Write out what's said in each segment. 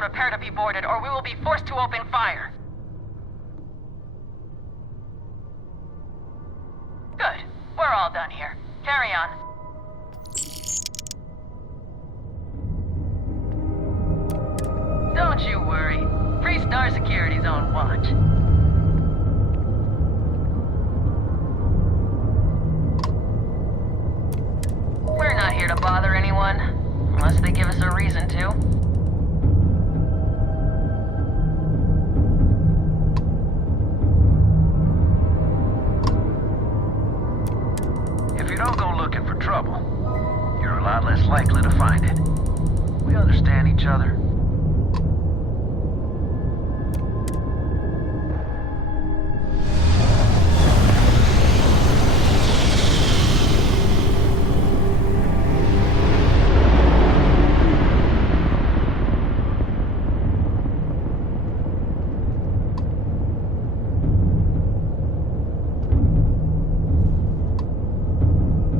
prepare to be boarded, or we will be forced to open fire. Good. We're all done here. Carry on. Don't you worry. Freestar Security's on watch. We're not here to bother anyone, unless they give us a reason to. If you don't go looking for trouble, you're a lot less likely to find it. We understand each other.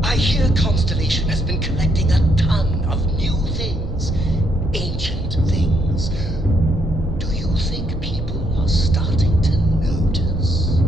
I hear Constellation has been collecting a ton of new things. Ancient things. Do you think people are starting to notice?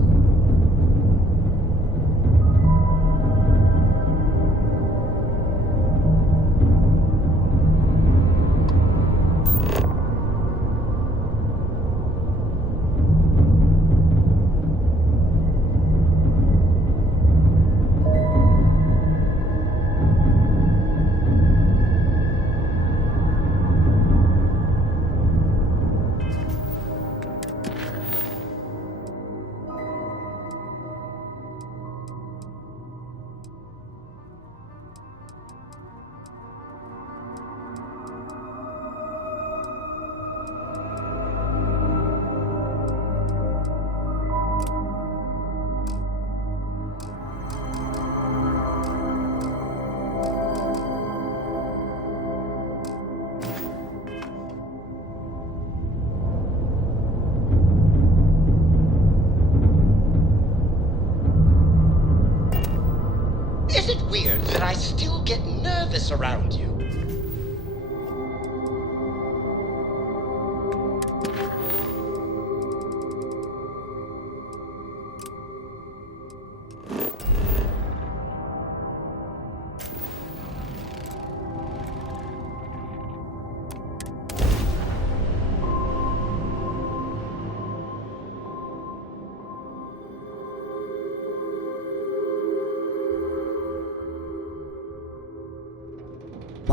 Is it weird that I still get nervous around you?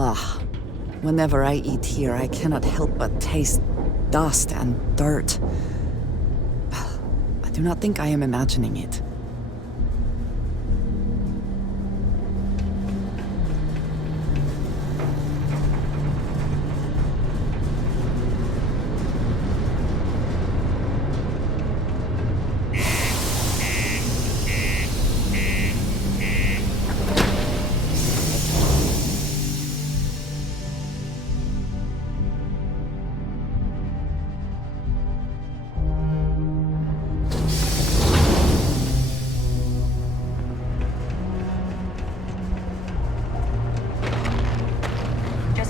Ah, whenever I eat here, I cannot help but taste dust and dirt. I do not think I am imagining it.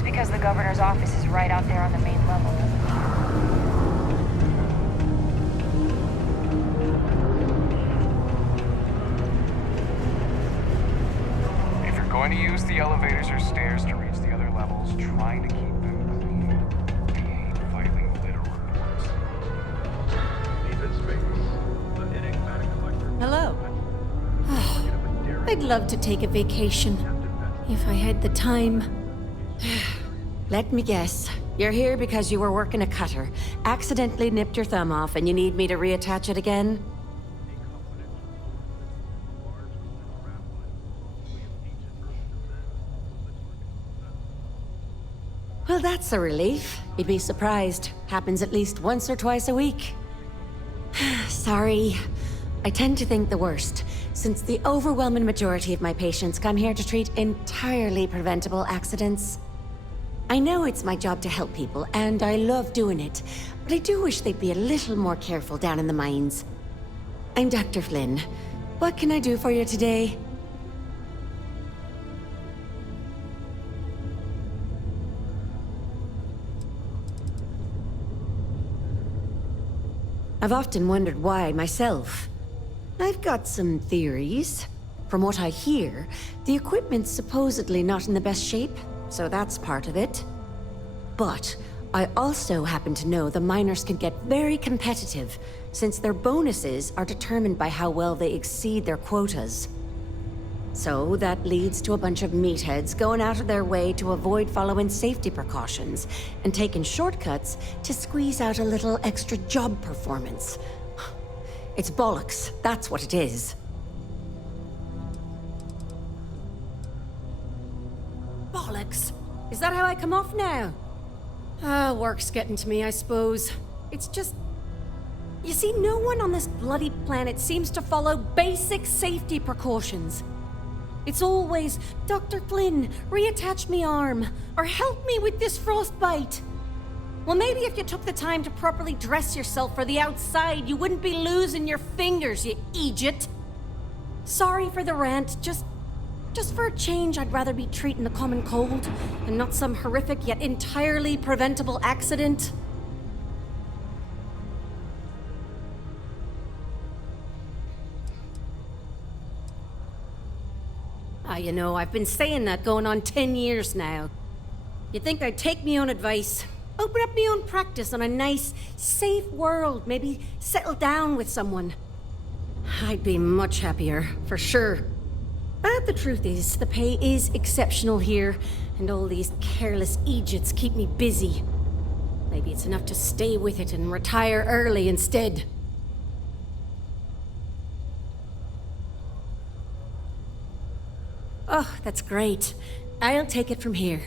Because the governor's office is right out there on the main level. If you're going to use the elevators or stairs to reach the other levels, try to keep them clean. We hate filing litter reports. Hello. I'd love to take a vacation, if I had the time. Let me guess. You're here because you were working a cutter, accidentally nipped your thumb off, and you need me to reattach it again? Well, that's a relief. You'd be surprised. Happens at least once or twice a week. Sorry. I tend to think the worst, since the overwhelming majority of my patients come here to treat entirely preventable accidents. I know it's my job to help people, and I love doing it, but I do wish they'd be a little more careful down in the mines. I'm Dr. Flynn. What can I do for you today? I've often wondered why myself. I've got some theories. From what I hear, the equipment's supposedly not in the best shape, so that's part of it. But I also happen to know the miners can get very competitive, since their bonuses are determined by how well they exceed their quotas. So that leads to a bunch of meatheads going out of their way to avoid following safety precautions and taking shortcuts to squeeze out a little extra job performance. It's bollocks, that's what it is. Bollocks? Is that how I come off now? Work's getting to me, I suppose. It's just... You see, no one on this bloody planet seems to follow basic safety precautions. It's always, Dr. Flynn, reattach me arm, or help me with this frostbite. Well, maybe if you took the time to properly dress yourself for the outside, you wouldn't be losing your fingers, you idiot. Sorry for the rant, just for a change, I'd rather be treating the common cold, and not some horrific yet entirely preventable accident. You know, I've been saying that going on 10 years now. You'd think I'd take me own advice, open up my own practice on a nice, safe world, maybe settle down with someone. I'd be much happier, for sure. But the truth is, the pay is exceptional here, and all these careless idiots keep me busy. Maybe it's enough to stay with it and retire early instead. Oh, that's great. I'll take it from here.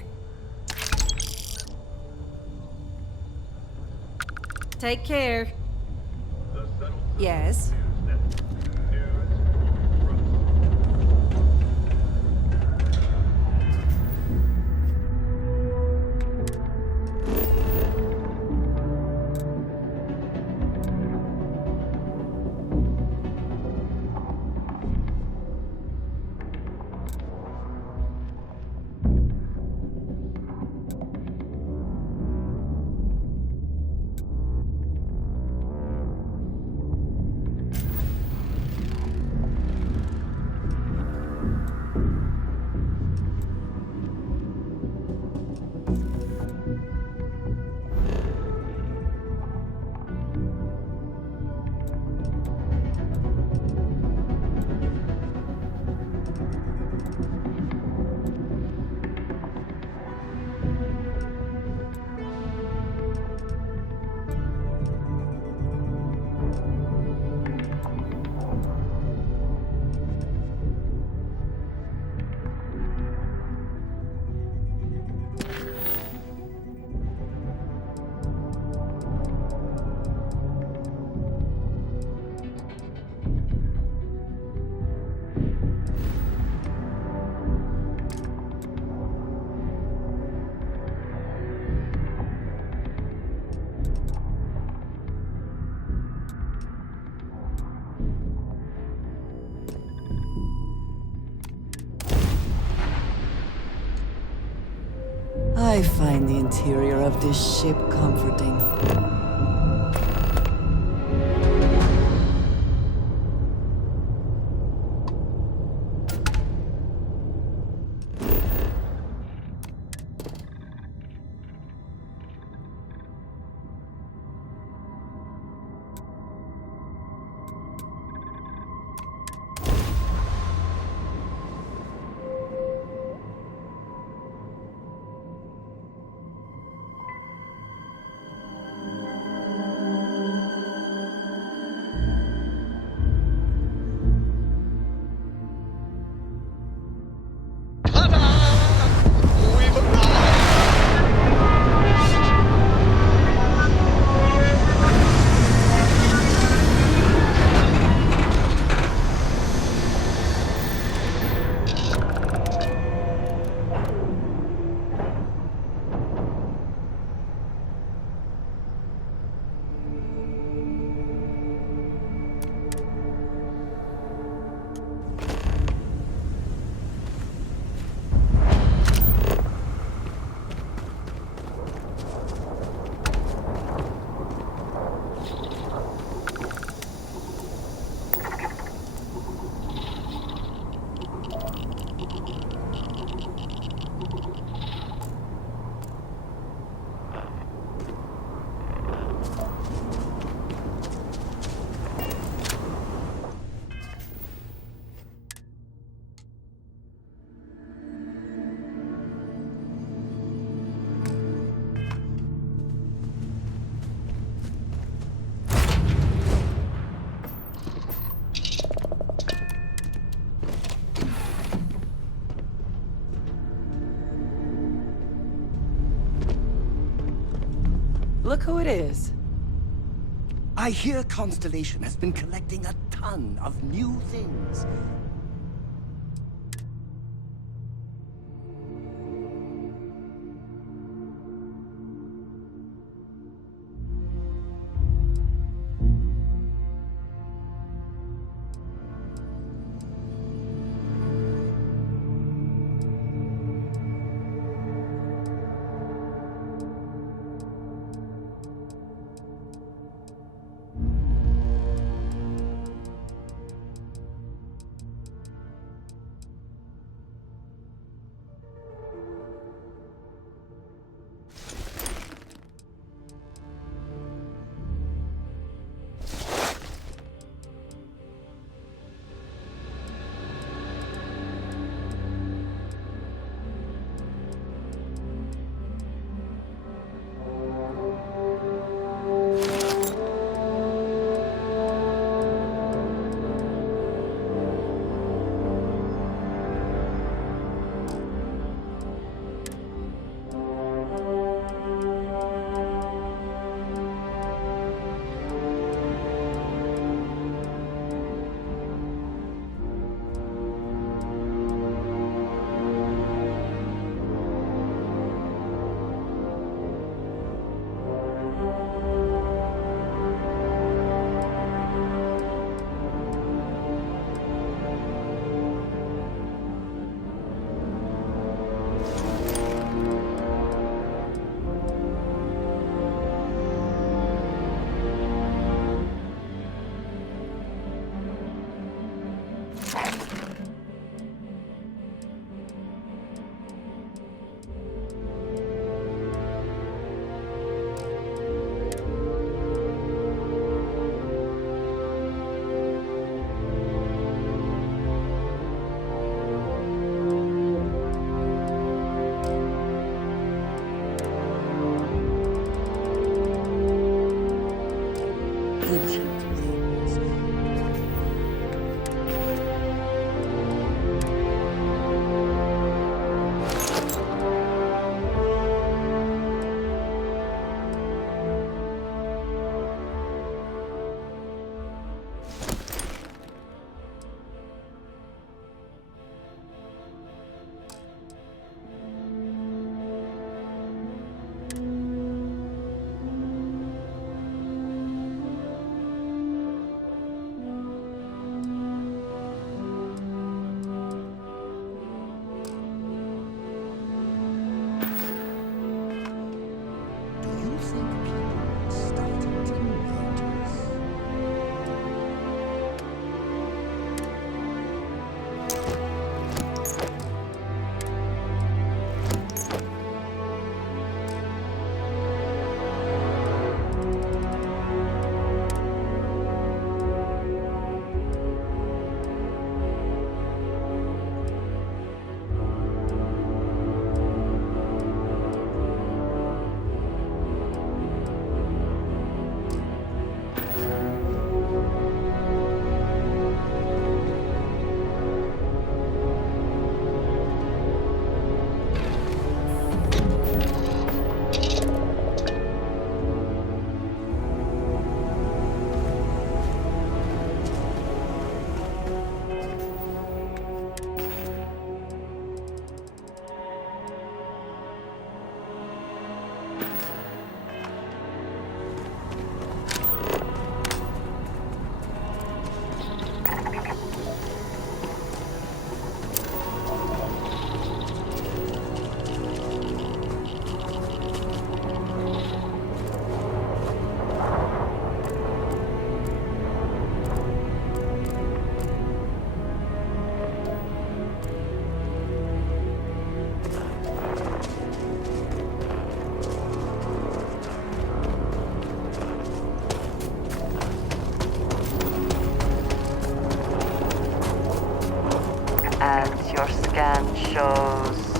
Take care. Yes? I find the interior of this ship comforting. Look who it is. I hear Constellation has been collecting a ton of new things. shows.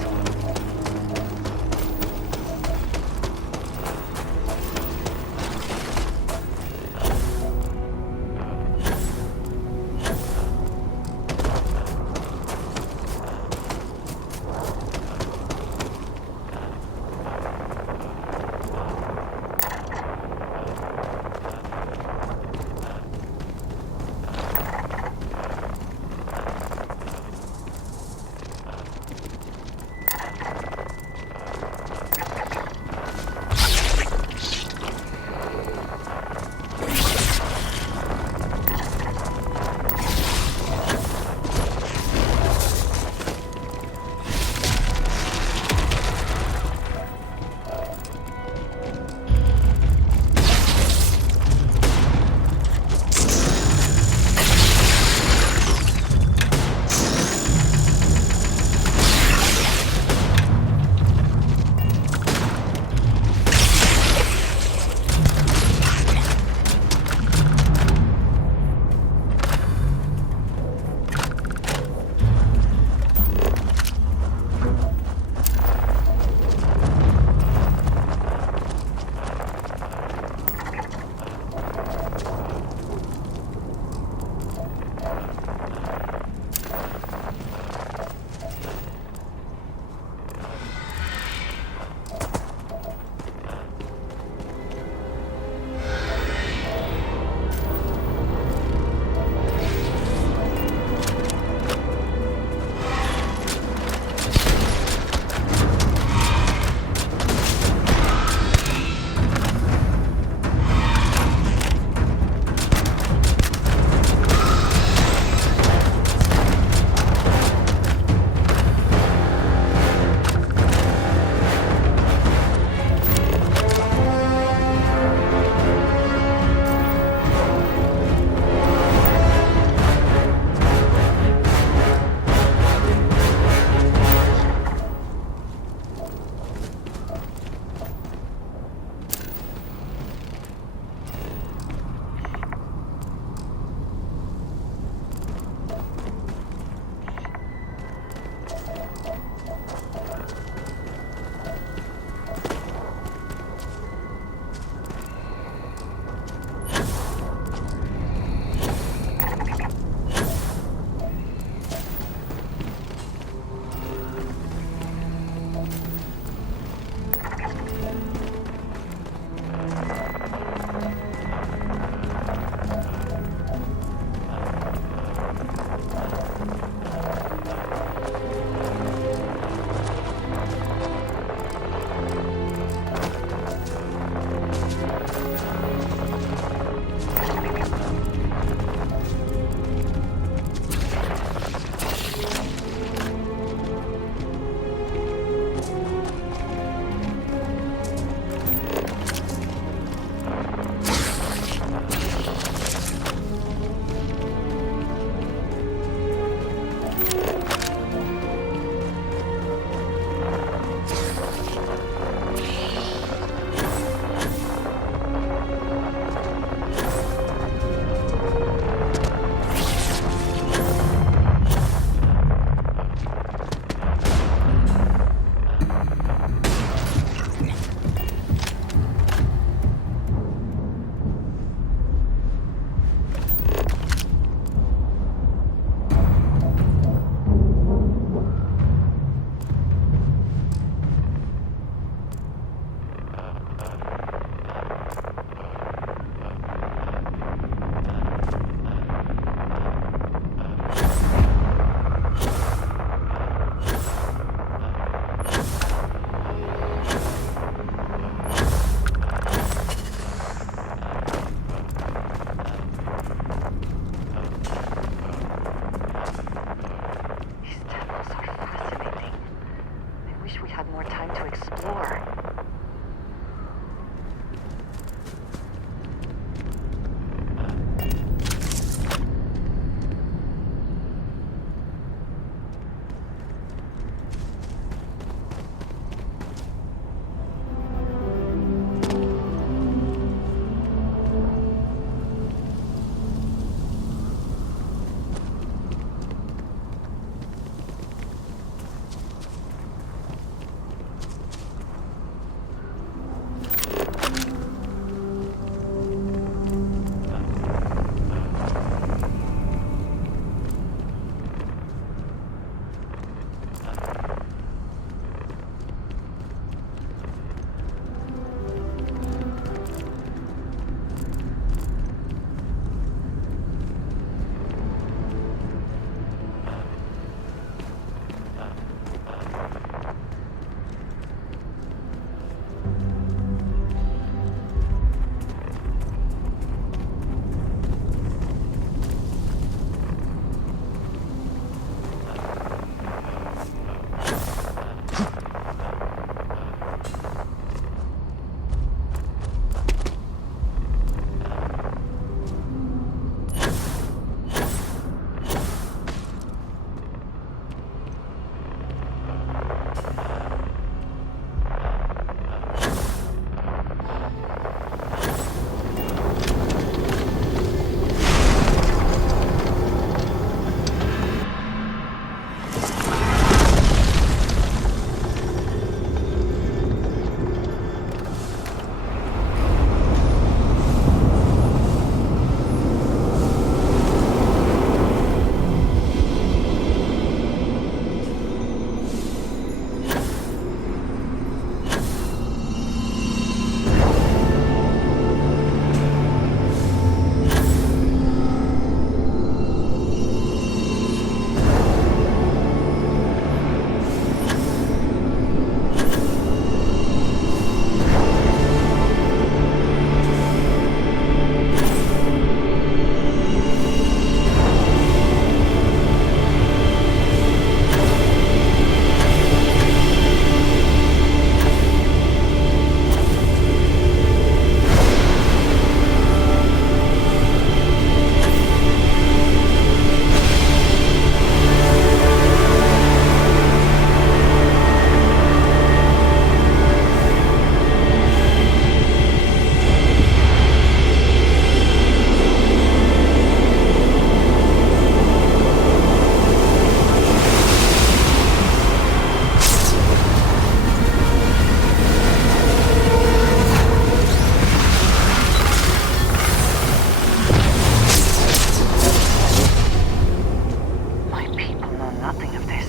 nothing of this.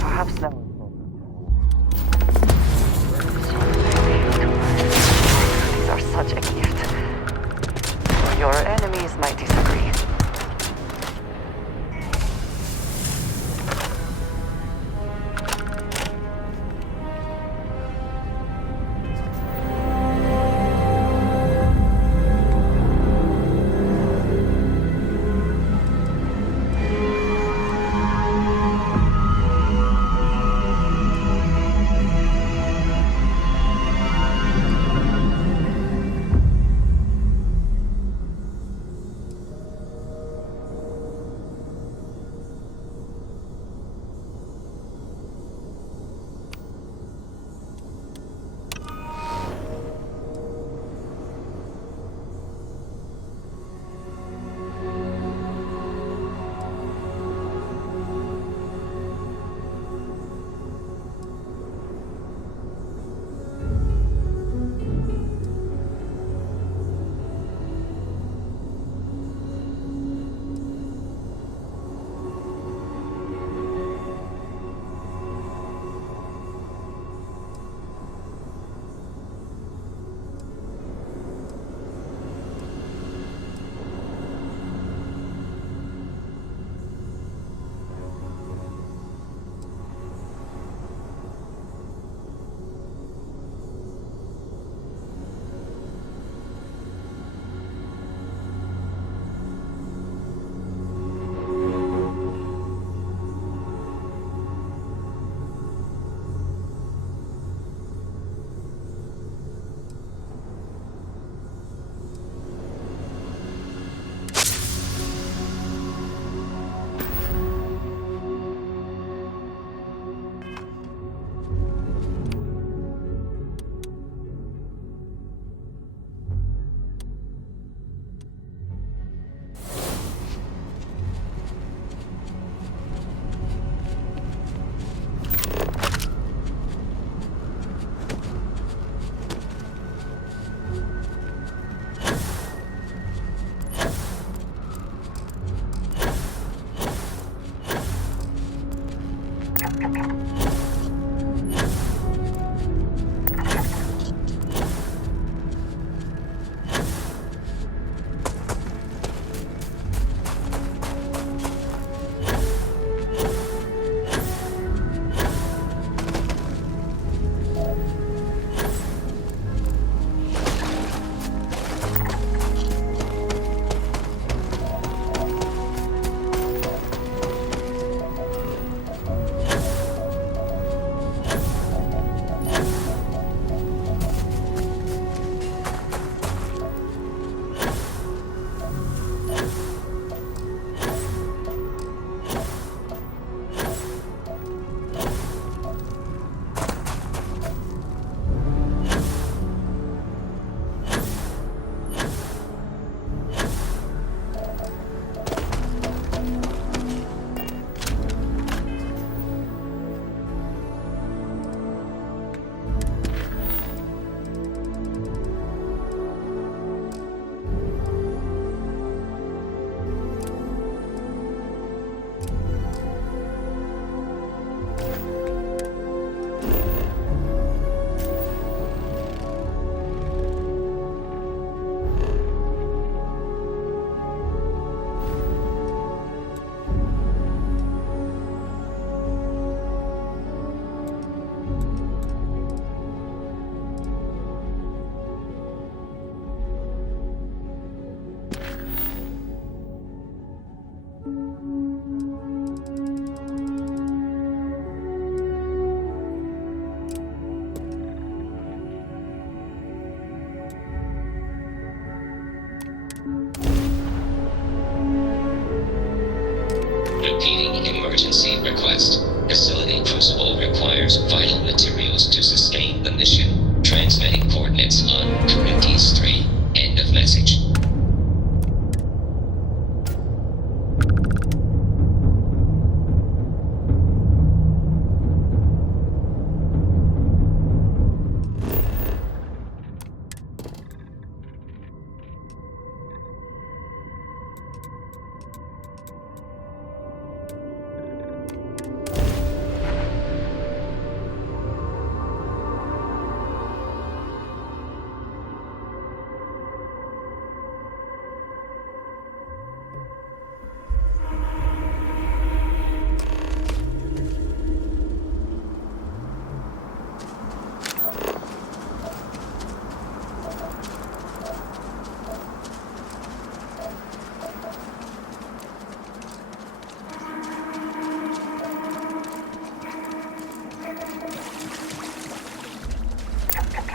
Perhaps the... These are such a gift. Your enemies might disagree.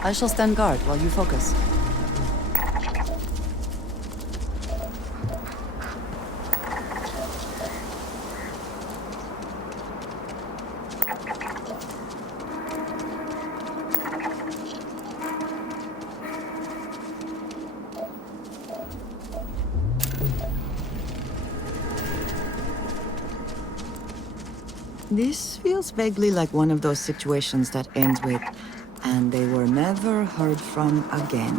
I shall stand guard while you focus. This feels vaguely like one of those situations that ends with, and they were never heard from again.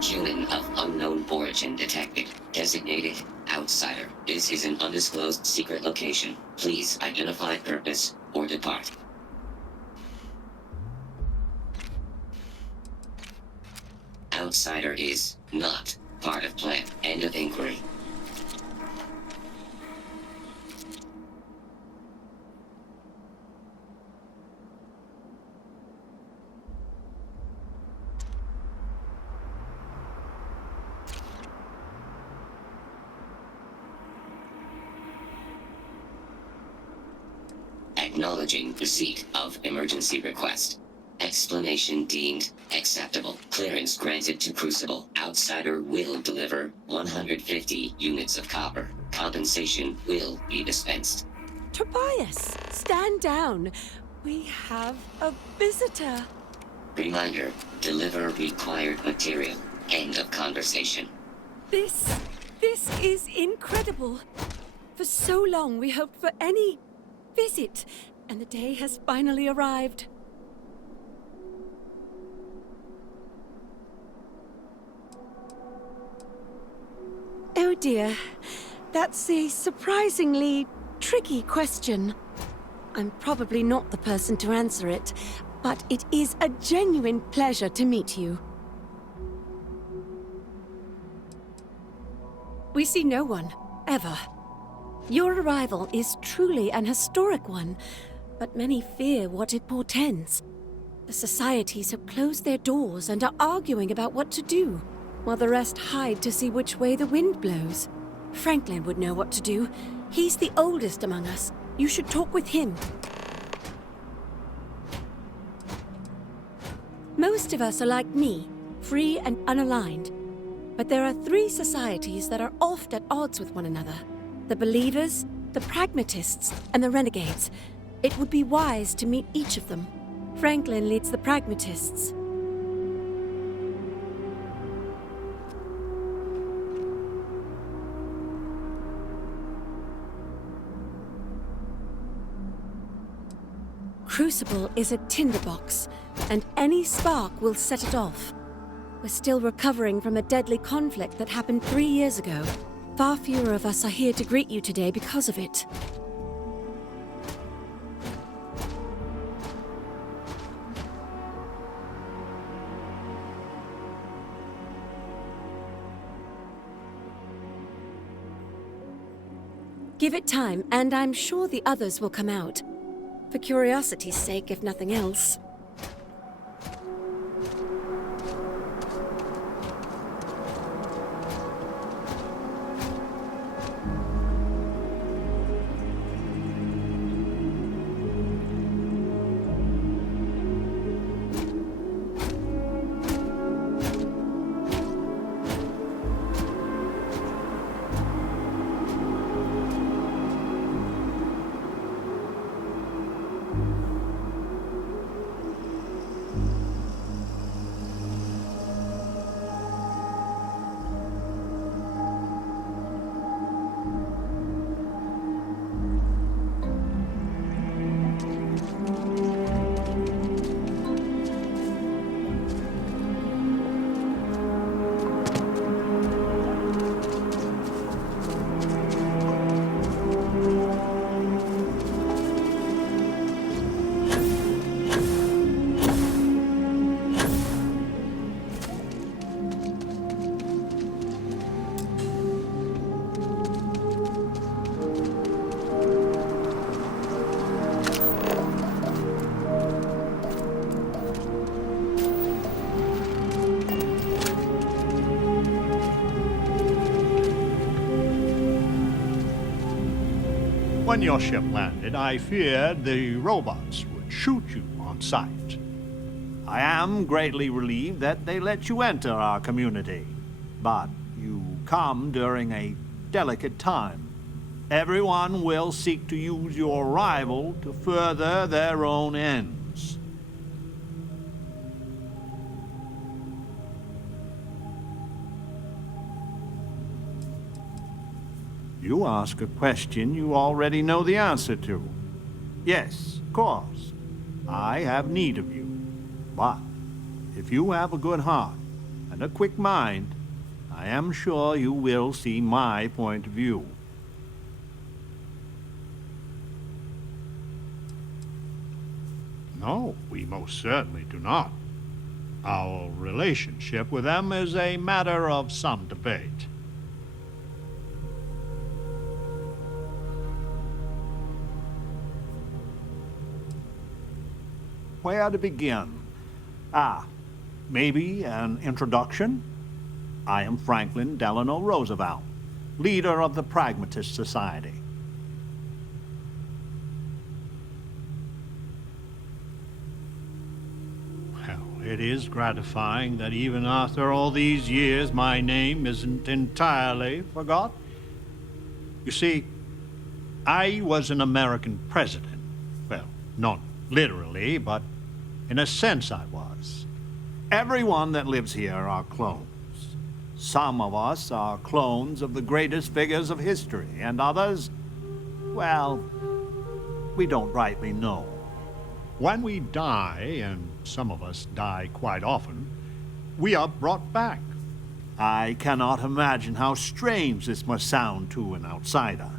Human of unknown origin detected. Designated outsider. This is an undisclosed secret location. Please identify purpose or depart. Outsider is not part of plan. End of inquiry. Acknowledging receipt of emergency request. Explanation deemed acceptable. Clearance granted to Crucible. Outsider will deliver 150 units of copper. Compensation will be dispensed. Tobias, stand down. We have a visitor. Reminder, deliver required material. End of conversation. This is incredible. For so long we hoped for any visit, and the day has finally arrived. Oh dear, that's a surprisingly tricky question. I'm probably not the person to answer it, but it is a genuine pleasure to meet you. We see no one, ever. Your arrival is truly an historic one, but many fear what it portends. The societies have closed their doors and are arguing about what to do, while the rest hide to see which way the wind blows. Franklin would know what to do. He's the oldest among us. You should talk with him. Most of us are like me, free and unaligned. But there are 3 societies that are oft at odds with one another. The Believers, the Pragmatists, and the Renegades. It would be wise to meet each of them. Franklin leads the Pragmatists. Crucible is a tinderbox, and any spark will set it off. We're still recovering from a deadly conflict that happened 3 years ago. Far fewer of us are here to greet you today because of it. Give it time, and I'm sure the others will come out. For curiosity's sake, if nothing else. When your ship landed, I feared the robots would shoot you on sight. I am greatly relieved that they let you enter our community, but you come during a delicate time. Everyone will seek to use your arrival to further their own ends. You ask a question you already know the answer to. Yes, of course. I have need of you. But if you have a good heart and a quick mind, I am sure you will see my point of view. No, we most certainly do not. Our relationship with them is a matter of some debate. Where to begin? Maybe an introduction? I am Franklin Delano Roosevelt, leader of the Pragmatist Society. Well, it is gratifying that even after all these years, my name isn't entirely forgot. You see, I was an American president. Well, not literally, but in a sense I was. Everyone that lives here are clones. Some of us are clones of the greatest figures of history, and others, well, we don't rightly know. When we die, and some of us die quite often, we are brought back. I cannot imagine how strange this must sound to an outsider.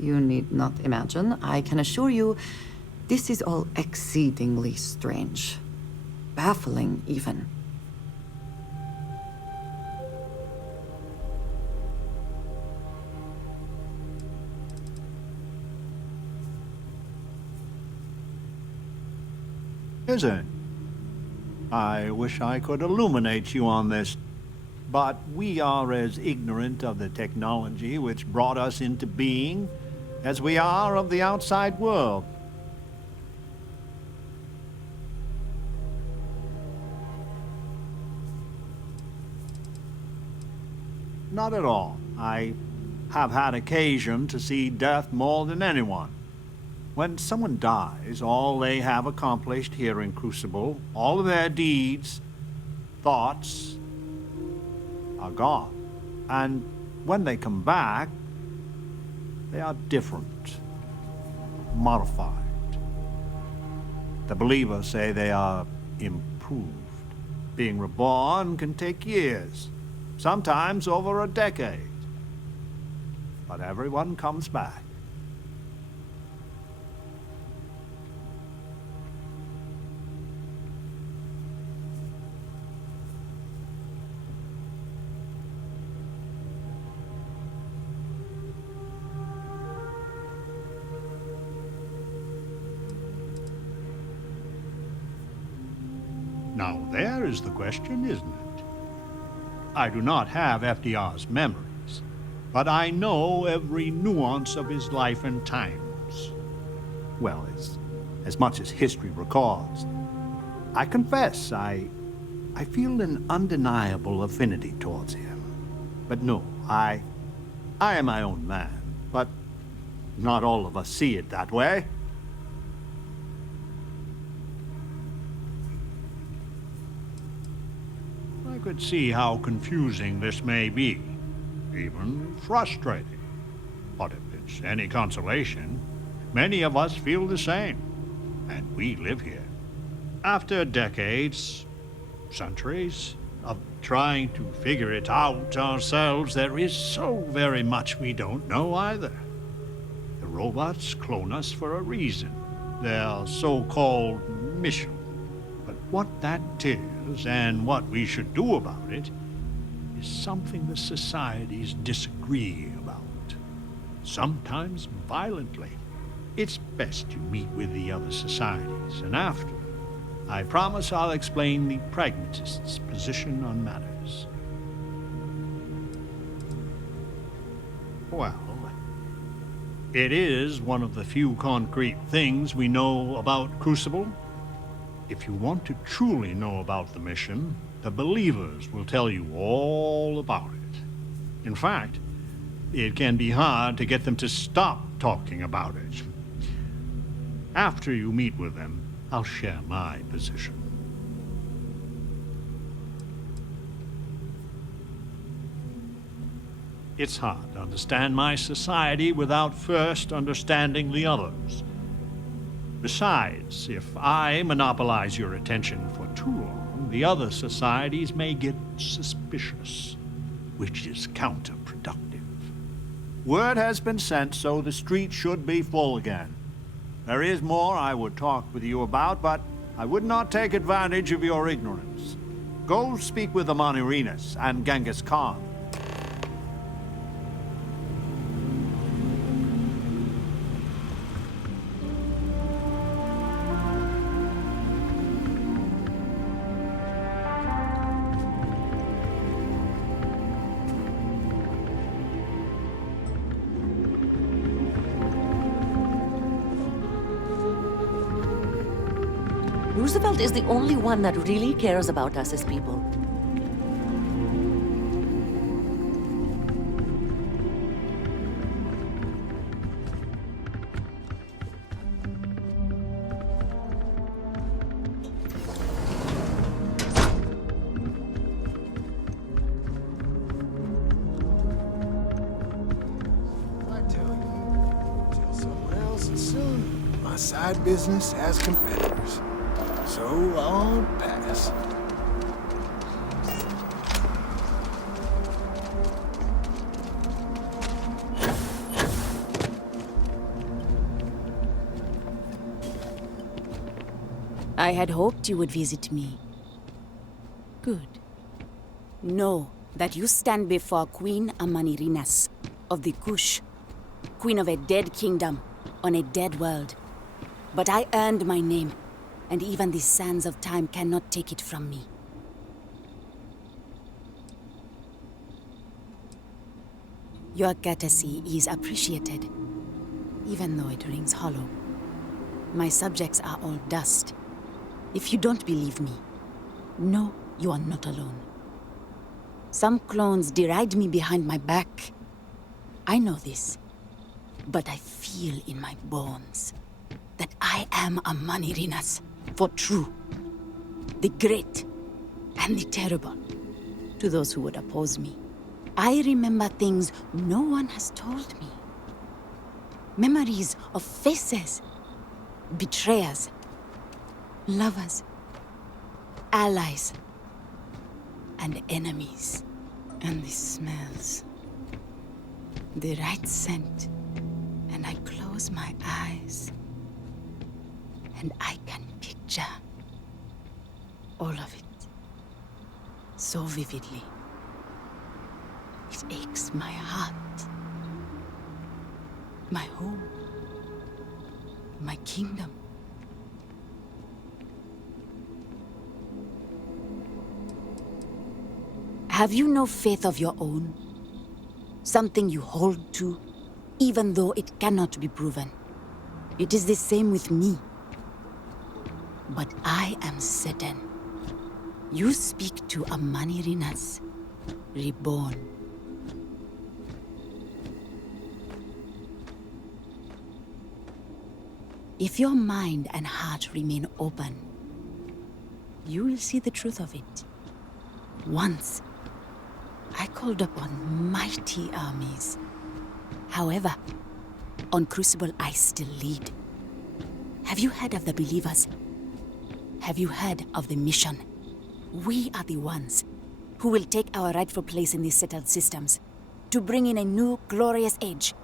You need not imagine. I can assure you, this is all exceedingly strange. Baffling, even. Is it? I wish I could illuminate you on this, but we are as ignorant of the technology which brought us into being as we are of the outside world. Not at all. I have had occasion to see death more than anyone. When someone dies, all they have accomplished here in Crucible, all of their deeds, thoughts, are gone. And when they come back, they are different, modified. The believers say they are improved. Being reborn can take years, sometimes over a decade. But everyone comes back. Now there is the question, isn't it? I do not have FDR's memories, but I know every nuance of his life and times. Well, as much as history records. I confess, I feel an undeniable affinity towards him. But no, I am my own man, but not all of us see it that way. I could see how confusing this may be, even frustrating. But if it's any consolation, many of us feel the same, and we live here. After decades, centuries, of trying to figure it out ourselves, there is so very much we don't know either. The robots clone us for a reason, their so-called mission. But what that is, and what we should do about it, is something the societies disagree about. Sometimes violently. It's best you meet with the other societies, and after, I promise I'll explain the pragmatists' position on matters. Well, It is one of the few concrete things we know about Crucible. If you want to truly know about the mission, the Believers will tell you all about it. In fact, it can be hard to get them to stop talking about it. After you meet with them, I'll share my position. It's hard to understand my society without first understanding the others. Besides, if I monopolize your attention for too long, the other societies may get suspicious, which is counterproductive. Word has been sent, so the street should be full again. There is more I would talk with you about, but I would not take advantage of your ignorance. Go speak with the Monirinas and Genghis Khan. Roosevelt is the only one that really cares about us as people. I tell you, tell someone else, and soon my side business has competitors. So I'll pass. I had hoped you would visit me. Good. Know that you stand before Queen Amanirinas of the Kush, queen of a dead kingdom on a dead world. But I earned my name, and even the sands of time cannot take it from me. Your courtesy is appreciated, even though it rings hollow. My subjects are all dust. If you don't believe me, know you are not alone. Some clones deride me behind my back. I know this, but I feel in my bones that I am a Manirinas for true, the great and the terrible. To those who would oppose me, I remember things no one has told me. Memories of faces, betrayers, lovers, allies, and enemies. And the smells. The right scent. And I close my eyes. And I can picture all of it so vividly. It aches my heart. My home. My kingdom. Have you no faith of your own? Something you hold to, even though it cannot be proven. It is the same with me. But I am certain. You speak to a Manirinas, reborn. If your mind and heart remain open, you will see the truth of it. Once, I called upon mighty armies. However, on Crucible I still lead. Have you heard of the Believers? Have you heard of the mission? We are the ones who will take our rightful place in these settled systems to bring in a new glorious age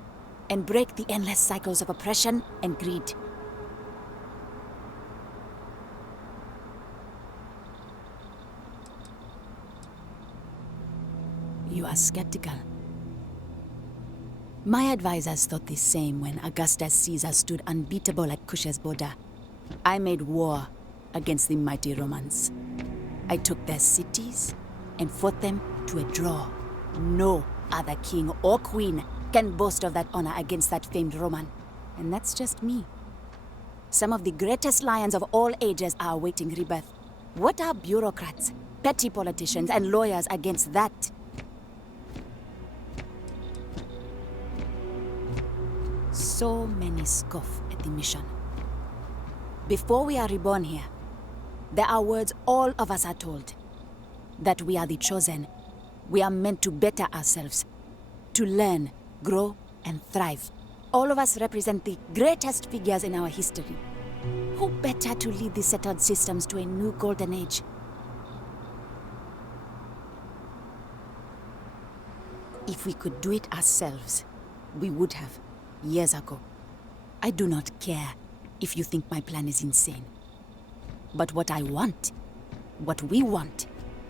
and break the endless cycles of oppression and greed. You are skeptical. My advisors thought the same when Augustus Caesar stood unbeatable at Kush's border. I made war against the mighty Romans. I took their cities and fought them to a draw. No other king or queen can boast of that honor against that famed Roman. And that's just me. Some of the greatest lions of all ages are awaiting rebirth. What are bureaucrats, petty politicians, and lawyers against that? So many scoff at the mission. Before we are reborn here, there are words all of us are told. That we are the chosen. We are meant to better ourselves. To learn, grow, and thrive. All of us represent the greatest figures in our history. Who better to lead the settled systems to a new golden age? If we could do it ourselves, we would have, years ago. I do not care if you think my plan is insane. But what I want, what we want,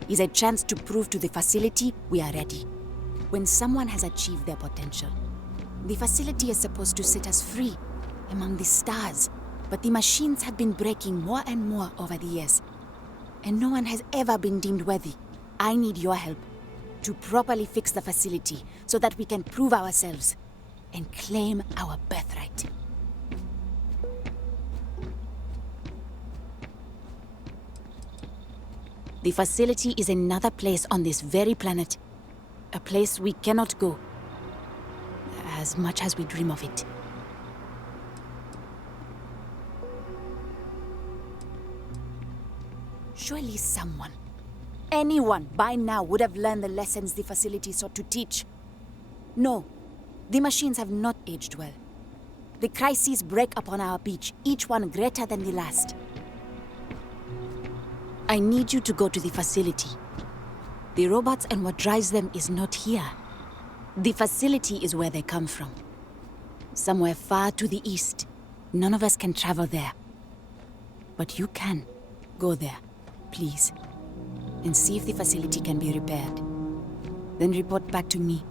is a chance to prove to the facility we are ready. When someone has achieved their potential, the facility is supposed to set us free among the stars. But the machines have been breaking more and more over the years. And no one has ever been deemed worthy. I need your help to properly fix the facility so that we can prove ourselves and claim our birthright. The facility is another place on this very planet. A place we cannot go, as much as we dream of it. Surely someone, anyone by now would have learned the lessons the facility sought to teach. No, the machines have not aged well. The crises break upon our beach, each one greater than the last. I need you to go to the facility. The robots and what drives them is not here. The facility is where they come from. Somewhere far to the east. None of us can travel there. But you can. Go there, please. And see if the facility can be repaired. Then report back to me.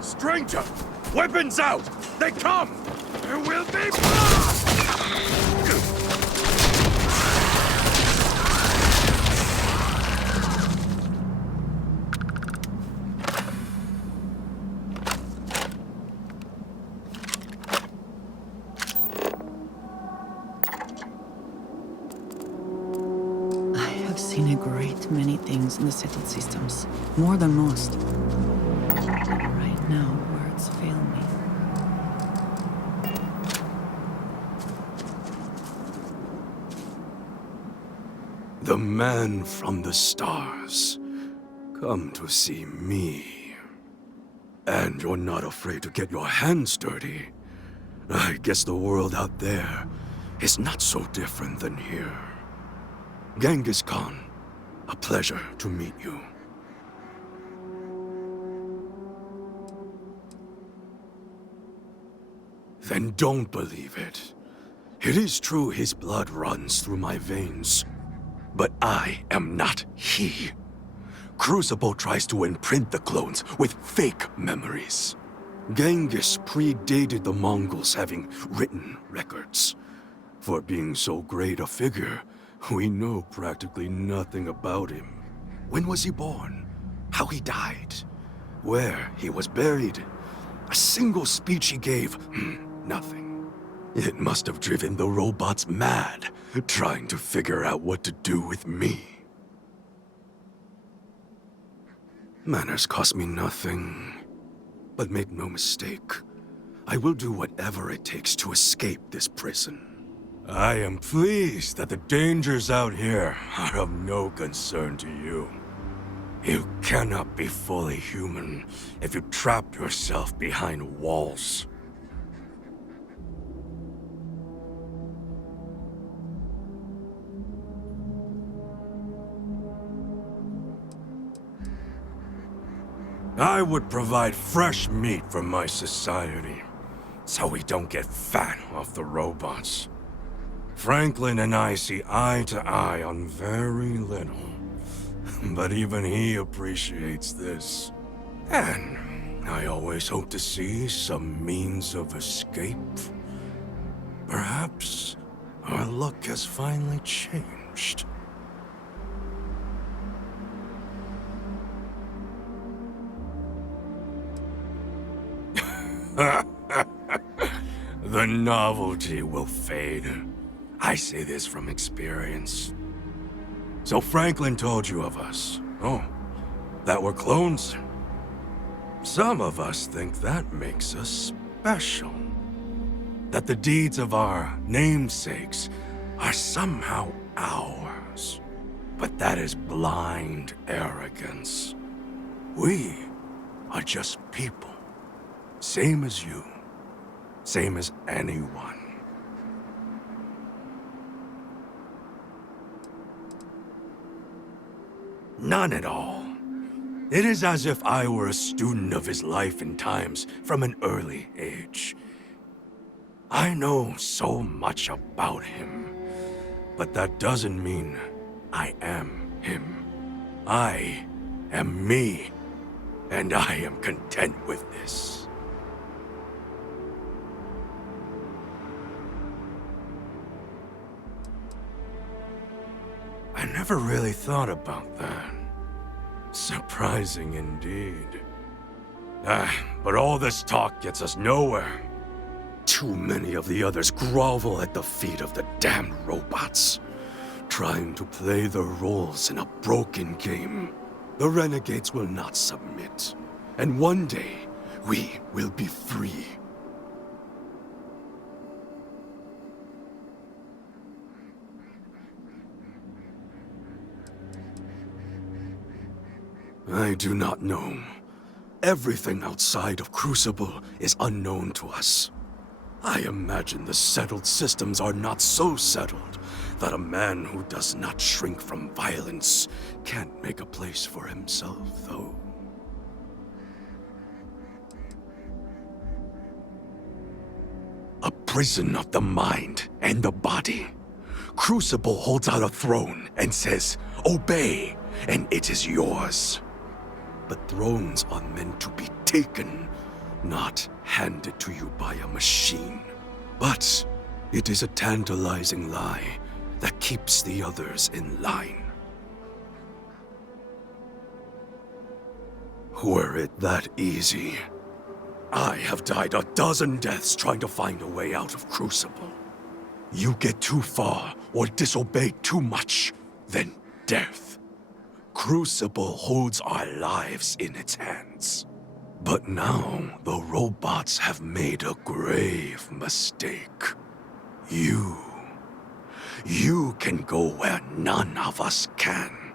Stranger! Weapons out! They come! There will be blood! I have seen a great many things in the settled systems. More than most. Right now, words fail me. The man from the stars. Come to see me. And you're not afraid to get your hands dirty. I guess the world out there is not so different than here. Genghis Khan, a pleasure to meet you. Then don't believe it. It is true his blood runs through my veins. But I am not he. Crucible tries to imprint the clones with fake memories. Genghis predated the Mongols having written records. For being so great a figure, we know practically nothing about him. When was he born? How he died? Where he was buried? A single speech he gave? Nothing. It must have driven the robots mad, trying to figure out what to do with me. Manners cost me nothing. But make no mistake, I will do whatever it takes to escape this prison. I am pleased that the dangers out here are of no concern to you. You cannot be fully human if you trap yourself behind walls. I would provide fresh meat for my society. so we don't get fat off the robots. Franklin and I see eye to eye on very little, but even he appreciates this. And I always hope to see some means of escape. Perhaps our luck has finally changed. The novelty will fade. I say this from experience. So Franklin told you of us. Oh, that we're clones? Some of us think that makes us special. That the deeds of our namesakes are somehow ours. But that is blind arrogance. We are just people. Same as you. Same as anyone. None at all. It is as if I were a student of his life and times from an early age. I know so much about him, but that doesn't mean I am him. I am me, and I am content with this. I never really thought about that. Surprising indeed. But all this talk gets us nowhere. Too many of the others grovel at the feet of the damned robots, trying to play their roles in a broken game. The renegades will not submit, and one day, we will be free. I do not know. Everything outside of Crucible is unknown to us. I imagine the settled systems are not so settled that a man who does not shrink from violence can't make a place for himself, though. A prison of the mind and the body. Crucible holds out a throne and says, "Obey, and it is yours." But thrones are meant to be taken, not handed to you by a machine. But it is a tantalizing lie that keeps the others in line. Were it that easy, I have died a dozen deaths trying to find a way out of Crucible. You get too far or disobey too much, then death. Crucible holds our lives in its hands. But now, the robots have made a grave mistake. You can go where none of us can.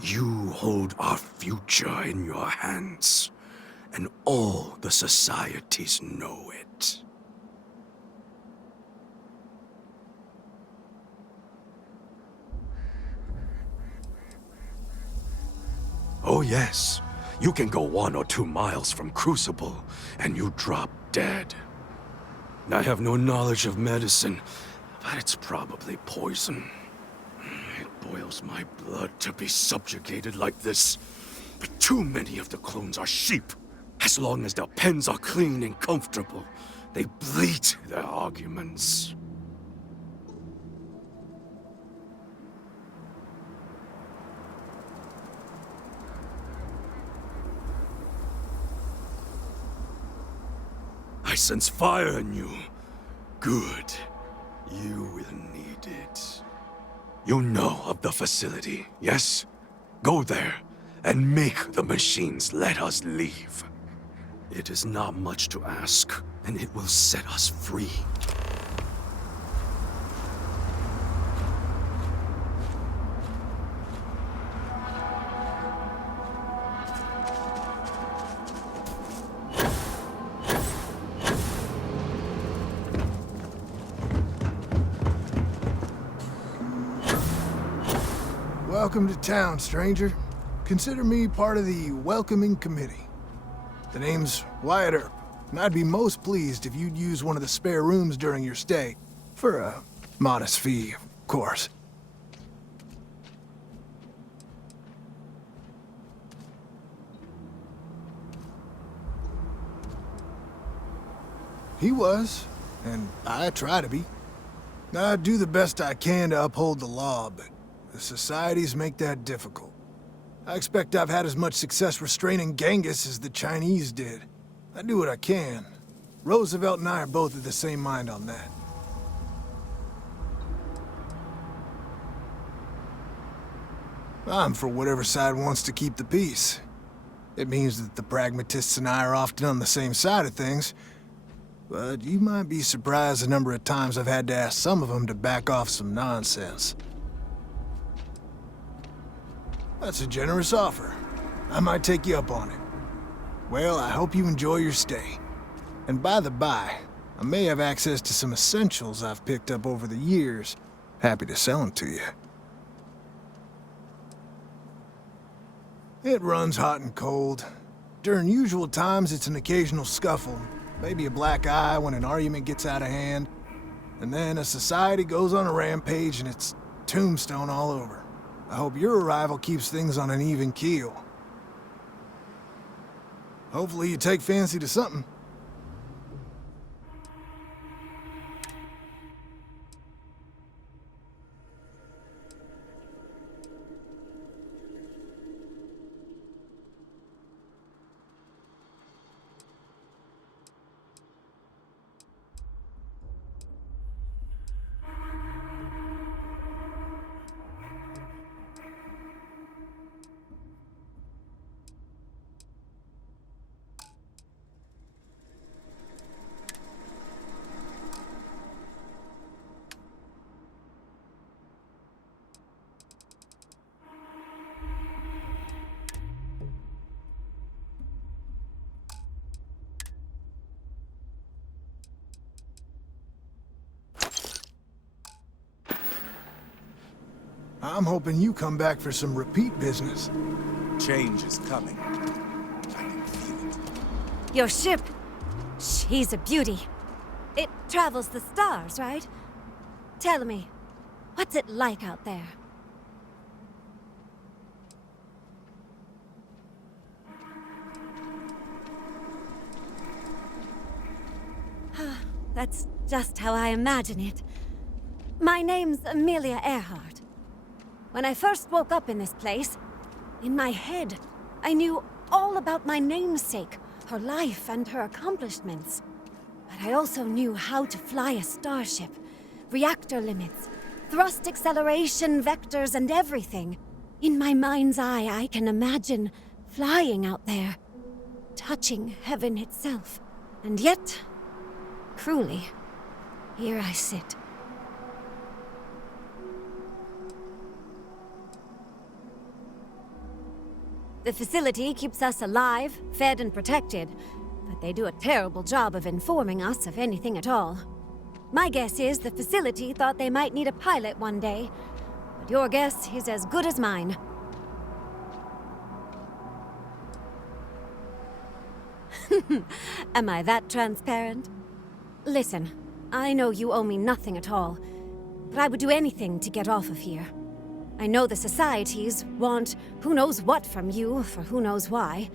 You hold our future in your hands, and all the societies know it. Oh yes, you can go 1 or 2 miles from Crucible, and you drop dead. I have no knowledge of medicine, but it's probably poison. It boils my blood to be subjugated like this. But too many of the clones are sheep. As long as their pens are clean and comfortable, they bleat their arguments. I sense fire in you. Good. You will need it. You know of the facility, yes? Go there and make the machines let us leave. It is not much to ask, and it will set us free. Welcome to town, stranger. Consider me part of the welcoming committee. The name's Wyatt Earp. and I'd be most pleased if you'd use one of the spare rooms during your stay. For a modest fee, of course. He was, and I try to be. I do the best I can to uphold the law, but the societies make that difficult. I expect I've had as much success restraining Genghis as the Chinese did. I do what I can. Roosevelt and I are both of the same mind on that. I'm for whatever side wants to keep the peace. It means that the pragmatists and I are often on the same side of things, but you might be surprised the number of times I've had to ask some of them to back off some nonsense. That's a generous offer. I might take you up on it. Well, I hope you enjoy your stay. And by the by, I may have access to some essentials I've picked up over the years. Happy to sell them to you. It runs hot and cold. During usual times, it's an occasional scuffle. Maybe a black eye when an argument gets out of hand. And then a society goes on a rampage and it's tombstone all over. I hope your arrival keeps things on an even keel. Hopefully you take fancy to something. I'm hoping you come back for some repeat business. Change is coming. I can feel it. Your ship, she's a beauty. It travels the stars, right? Tell me, what's it like out there? That's just how I imagine it. My name's Amelia Earhart. When I first woke up in this place, in my head, I knew all about my namesake, her life and her accomplishments. But I also knew how to fly a starship, reactor limits, thrust acceleration, vectors, and everything. In my mind's eye, I can imagine flying out there, touching heaven itself. And yet, cruelly, here I sit. The facility keeps us alive, fed and protected, but they do a terrible job of informing us of anything at all. My guess is the facility thought they might need a pilot one day, but your guess is as good as mine. Am I that transparent? Listen, I know you owe me nothing at all, but I would do anything to get off of here. I know the societies want who knows what from you for who knows why,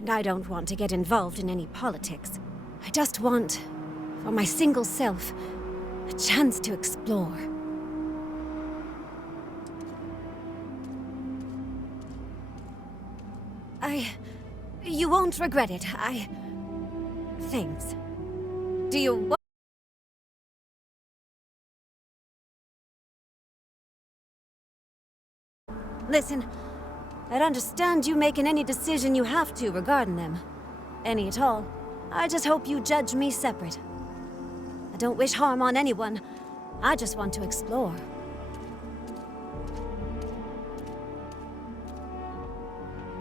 and I don't want to get involved in any politics. I just want, for my single self, a chance to explore. You won't regret it. Thanks. Do you... Listen, I'd understand you making any decision you have to regarding them. Any at all. I just hope you judge me separate. I don't wish harm on anyone. I just want to explore.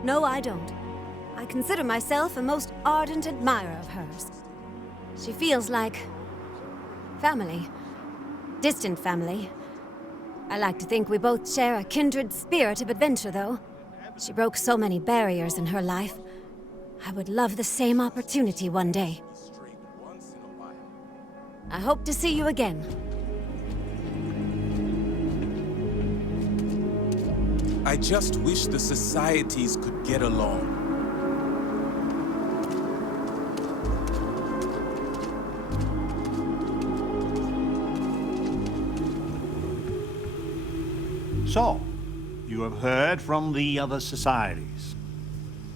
No, I don't. I consider myself a most ardent admirer of hers. She feels like... family. Distant family. I like to think we both share a kindred spirit of adventure, though. She broke so many barriers in her life. I would love the same opportunity one day. I hope to see you again. I just wish the societies could get along. So, you have heard from the other societies.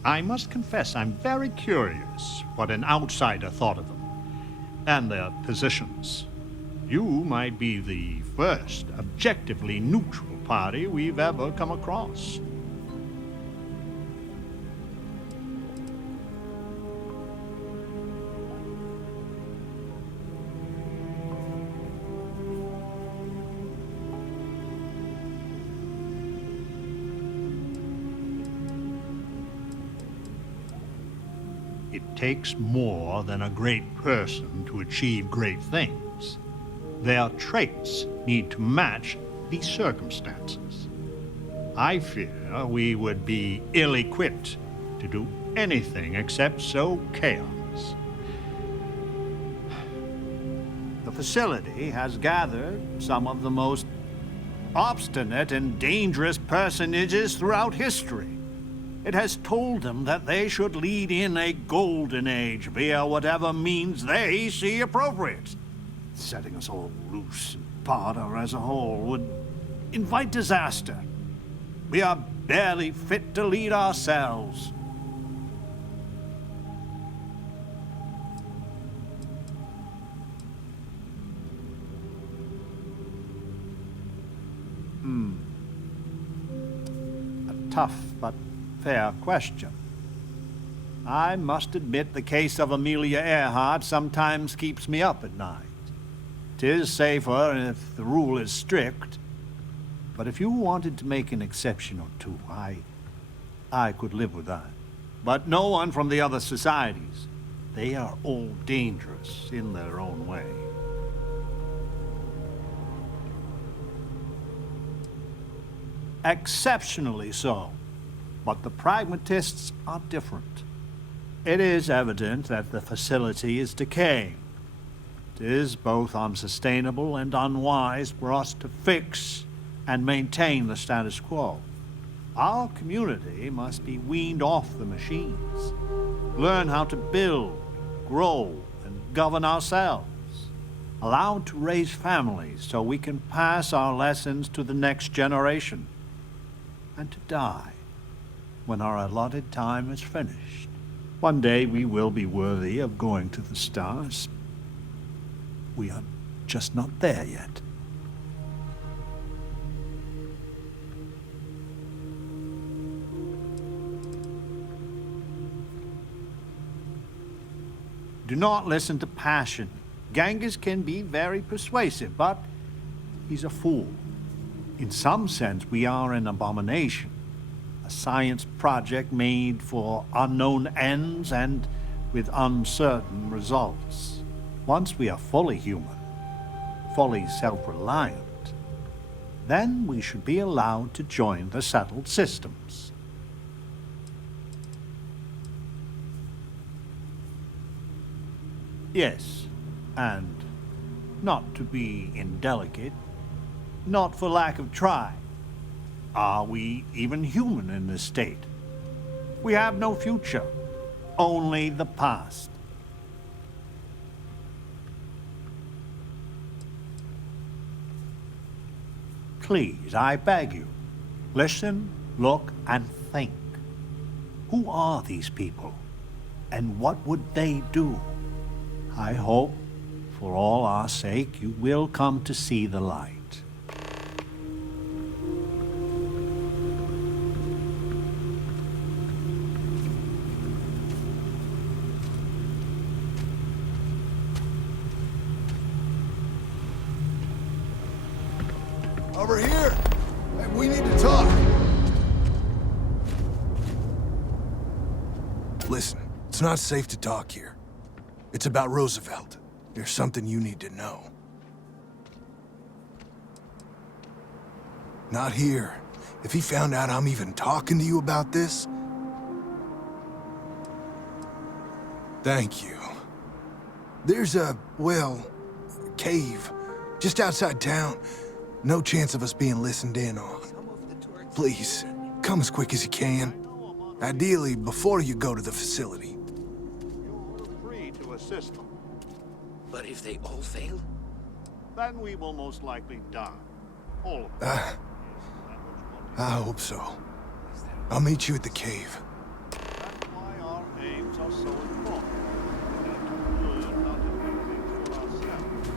I must confess I'm very curious what an outsider thought of them and their positions. You might be the first objectively neutral party we've ever come across. It takes more than a great person to achieve great things. Their traits need to match these circumstances. I fear we would be ill-equipped to do anything except sow chaos. The facility has gathered some of the most obstinate and dangerous personages throughout history. It has told them that they should lead in a golden age via whatever means they see appropriate. Setting us all loose and Parter as a whole would invite disaster. We are barely fit to lead ourselves. A tough but fair question. I must admit the case of Amelia Earhart sometimes keeps me up at night. 'Tis safer if the rule is strict, but if you wanted to make an exception or two, I could live with that. But no one from the other societies. They are all dangerous in their own way. Exceptionally so. But the pragmatists are different. It is evident that the facility is decaying. It is both unsustainable and unwise for us to fix and maintain the status quo. Our community must be weaned off the machines, learn how to build, grow, and govern ourselves, allowed to raise families so we can pass our lessons to the next generation, and to die when our allotted time is finished. One day we will be worthy of going to the stars. We are just not there yet. Do not listen to passion. Genghis can be very persuasive, but he's a fool. In some sense, we are an abomination. A science project made for unknown ends and with uncertain results. Once we are fully human, fully self-reliant, then we should be allowed to join the settled systems. Yes, and not to be indelicate, not for lack of trying. Are we even human in this state? We have no future, only the past. Please, I beg you, listen, look, and think. Who are these people, and what would they do? I hope, for all our sake, you will come to see the light. Over here! Hey, we need to talk! Listen, it's not safe to talk here. It's about Roosevelt. There's something you need to know. Not here. If he found out I'm even talking to you about this... Thank you. There's a, well, Cave. Just outside town. No chance of us being listened in on. Please, come as quick as you can. Ideally, before you go to the facility. You're free to assist them. But if they all fail? Then we will most likely die. All of them. I hope so. I'll meet you at the cave. That's why our aims are so important. We need to learn how to do things for ourselves.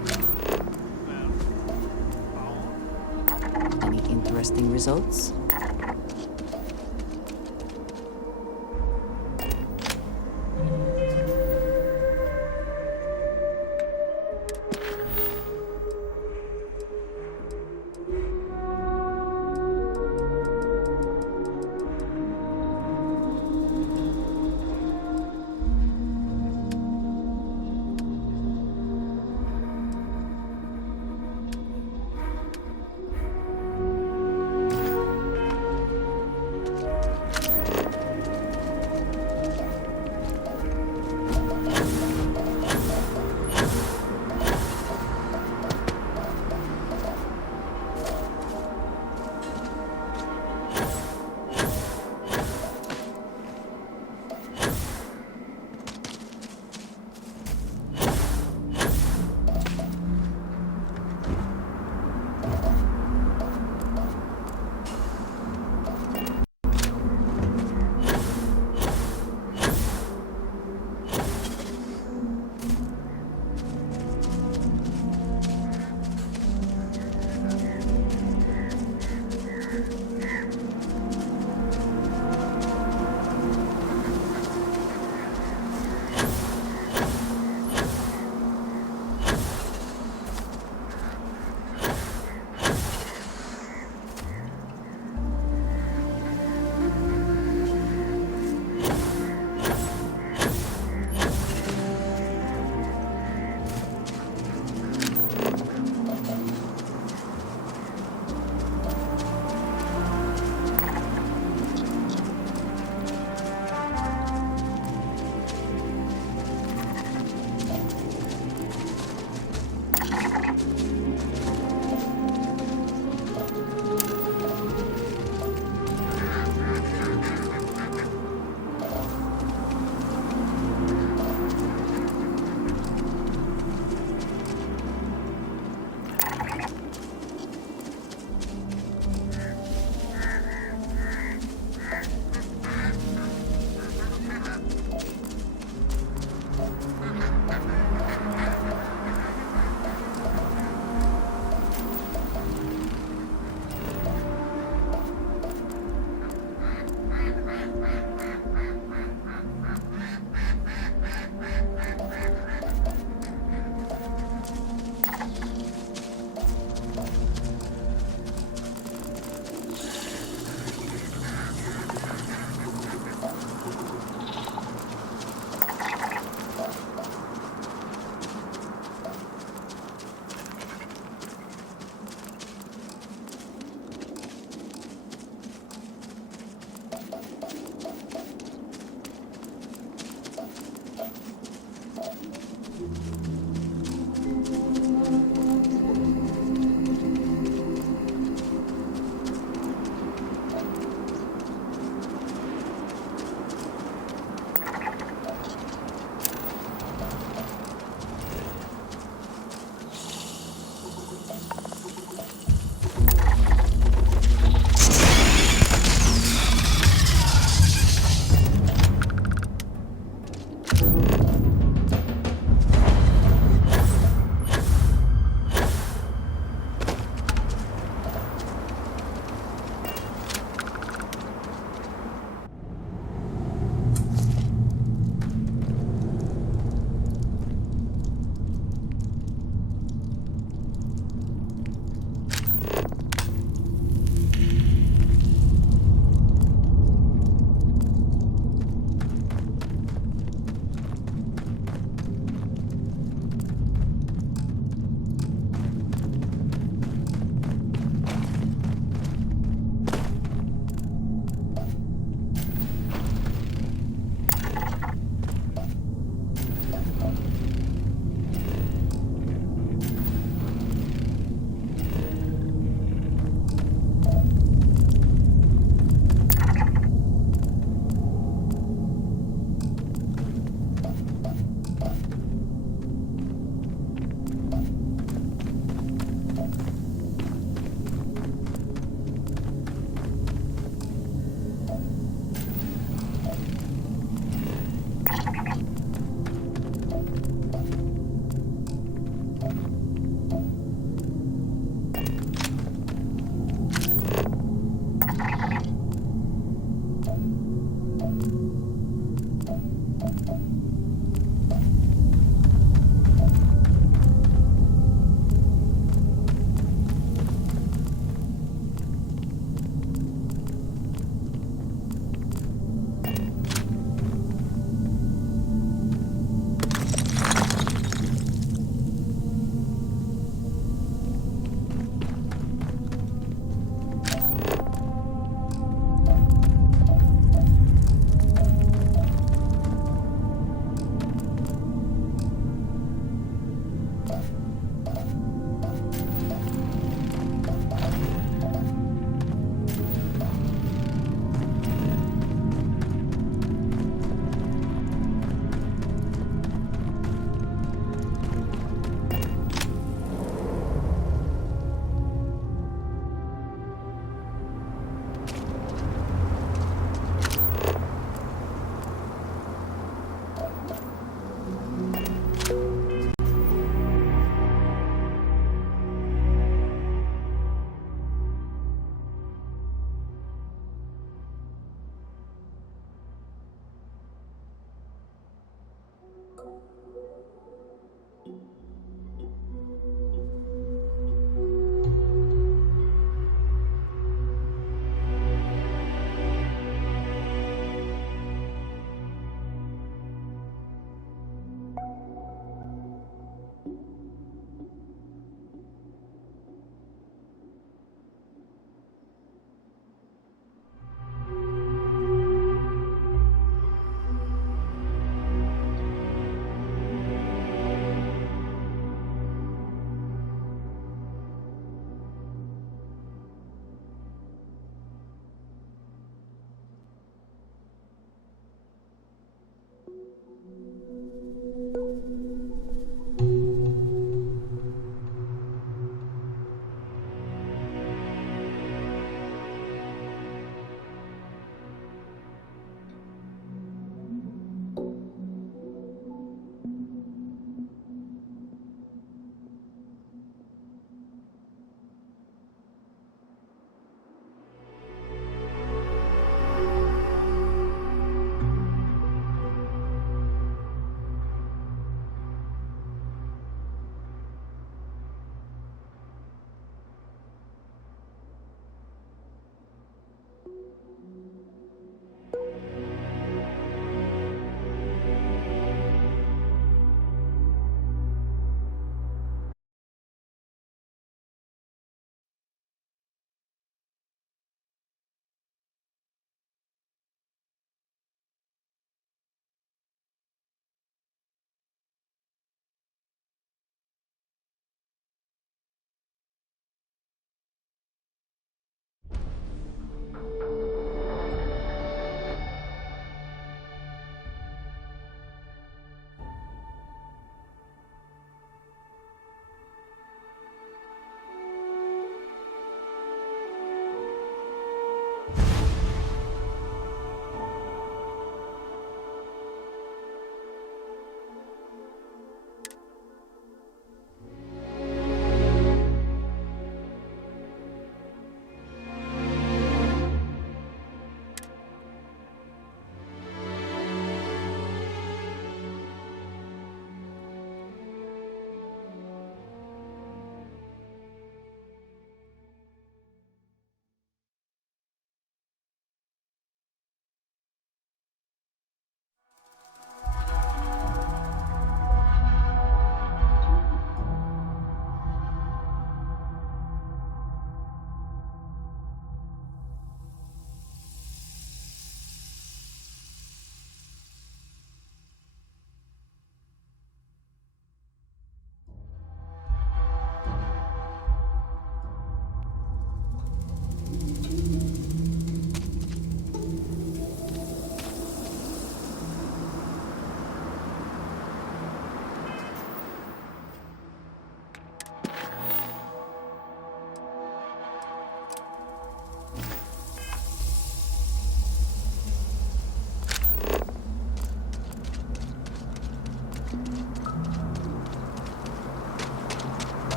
Then, Any interesting results?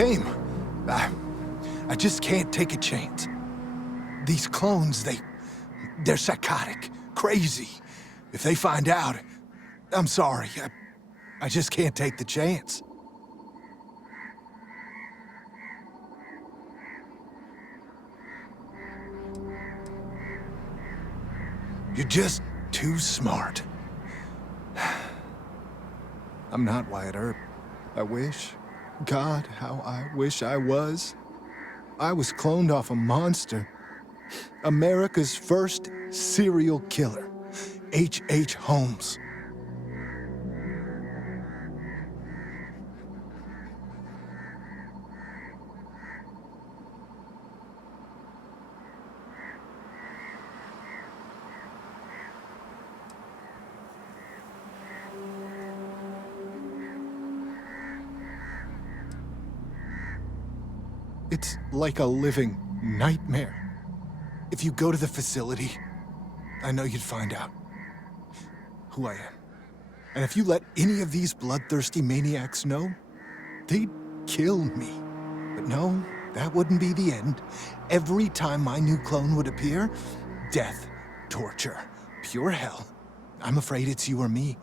came. I just can't take a chance. These clones, they're psychotic, crazy. If they find out, I'm sorry. I just can't take the chance. You're just too smart. I'm not Wyatt Earp. I wish. God, how I wish I was. I was cloned off a monster. America's first serial killer, H.H. Holmes. It's like a living nightmare. If you go to the facility, I know you'd find out who I am. And if you let any of these bloodthirsty maniacs know, they'd kill me. But no, that wouldn't be the end. Every time my new clone would appear, death, torture, pure hell. I'm afraid it's you or me.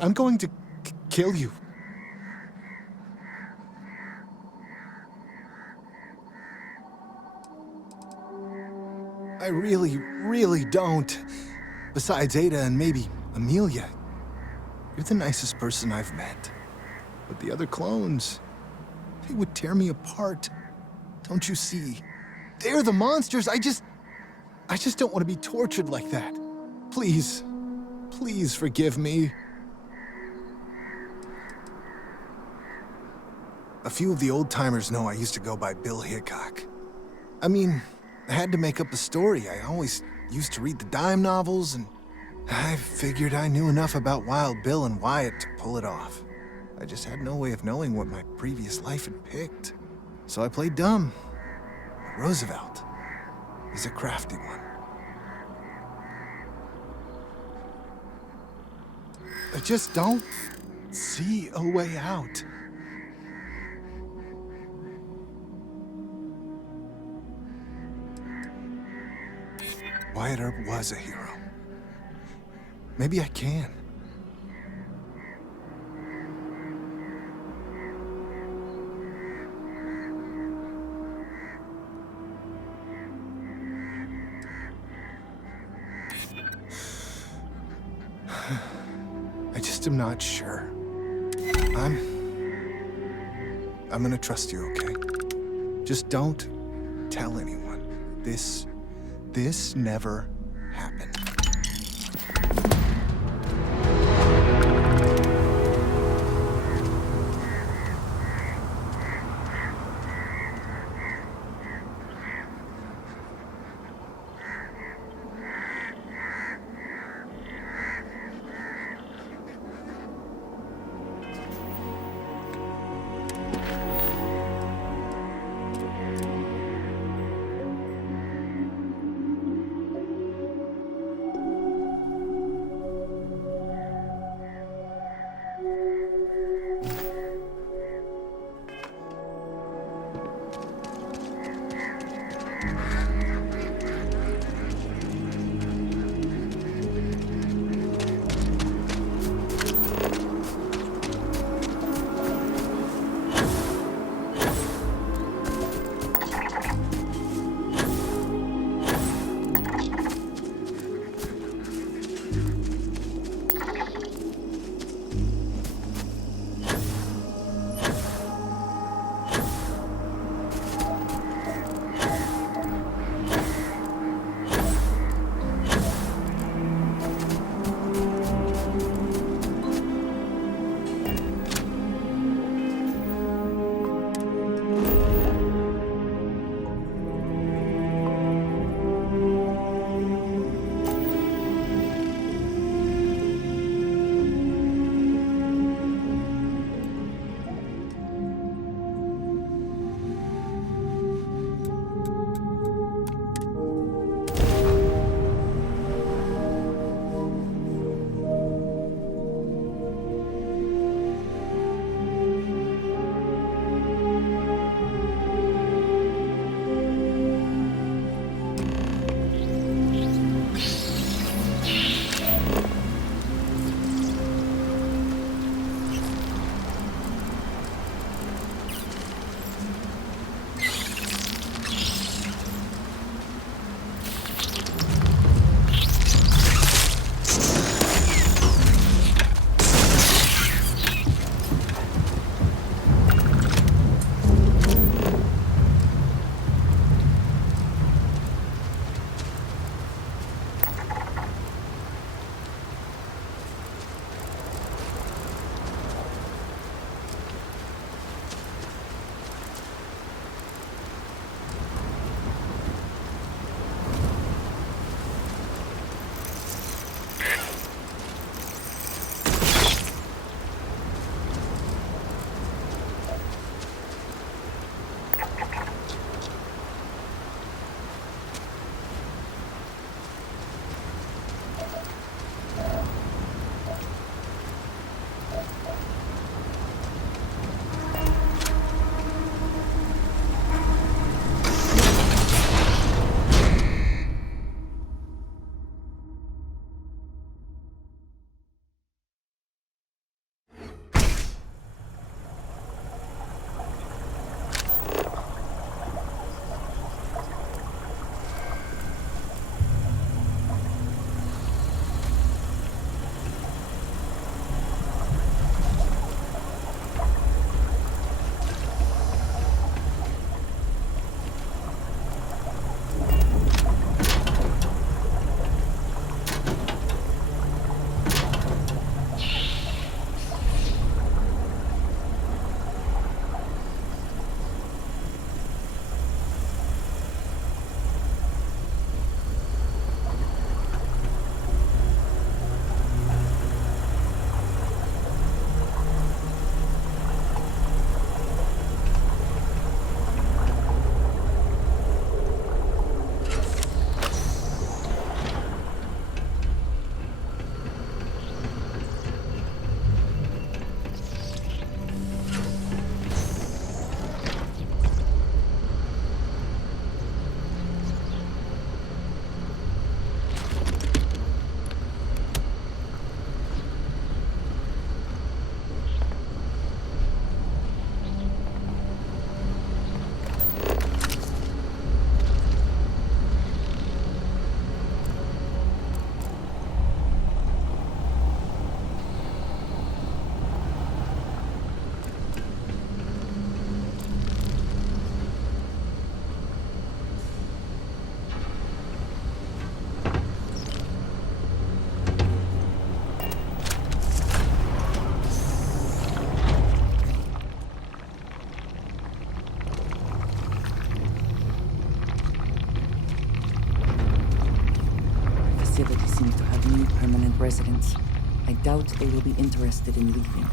I'm going to kill you. I really don't. Besides Ada and maybe Amelia, you're the nicest person I've met. But the other clones, they would tear me apart. Don't you see? They're the monsters. I just don't want to be tortured like that. Please, please forgive me. A few of the old-timers know I used to go by Bill Hickok. I mean, I had to make up a story. I always used to read the dime novels, and I figured I knew enough about Wild Bill and Wyatt to pull it off. I just had no way of knowing what my previous life had picked. So I played dumb. Roosevelt is a crafty one. I just don't see a way out. Wyatt Earp was a hero. Maybe I can. I just am not sure. I'm gonna trust you, okay? Just don't tell anyone. This never happened. facility seems to have new permanent residents. I doubt they will be interested in leaving.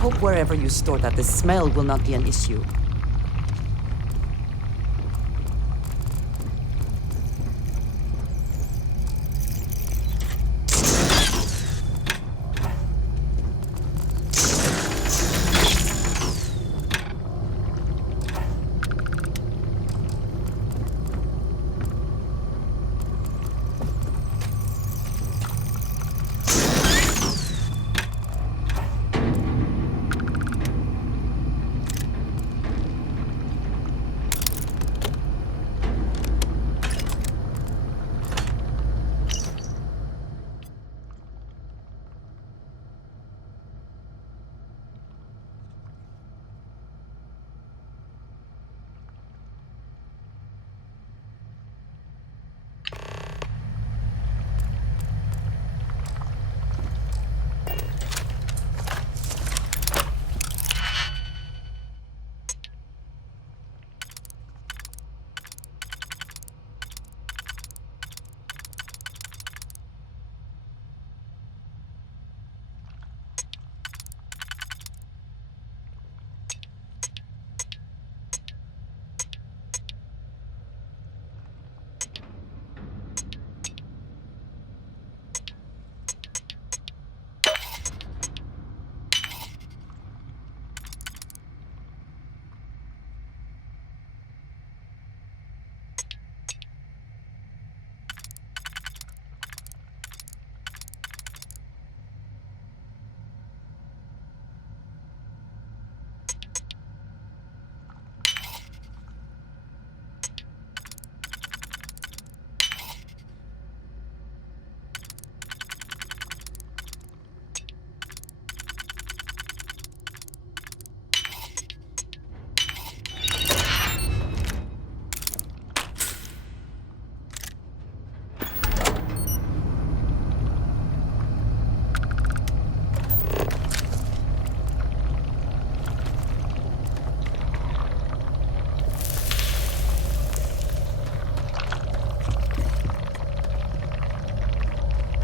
Hope wherever you store that the smell will not be an issue.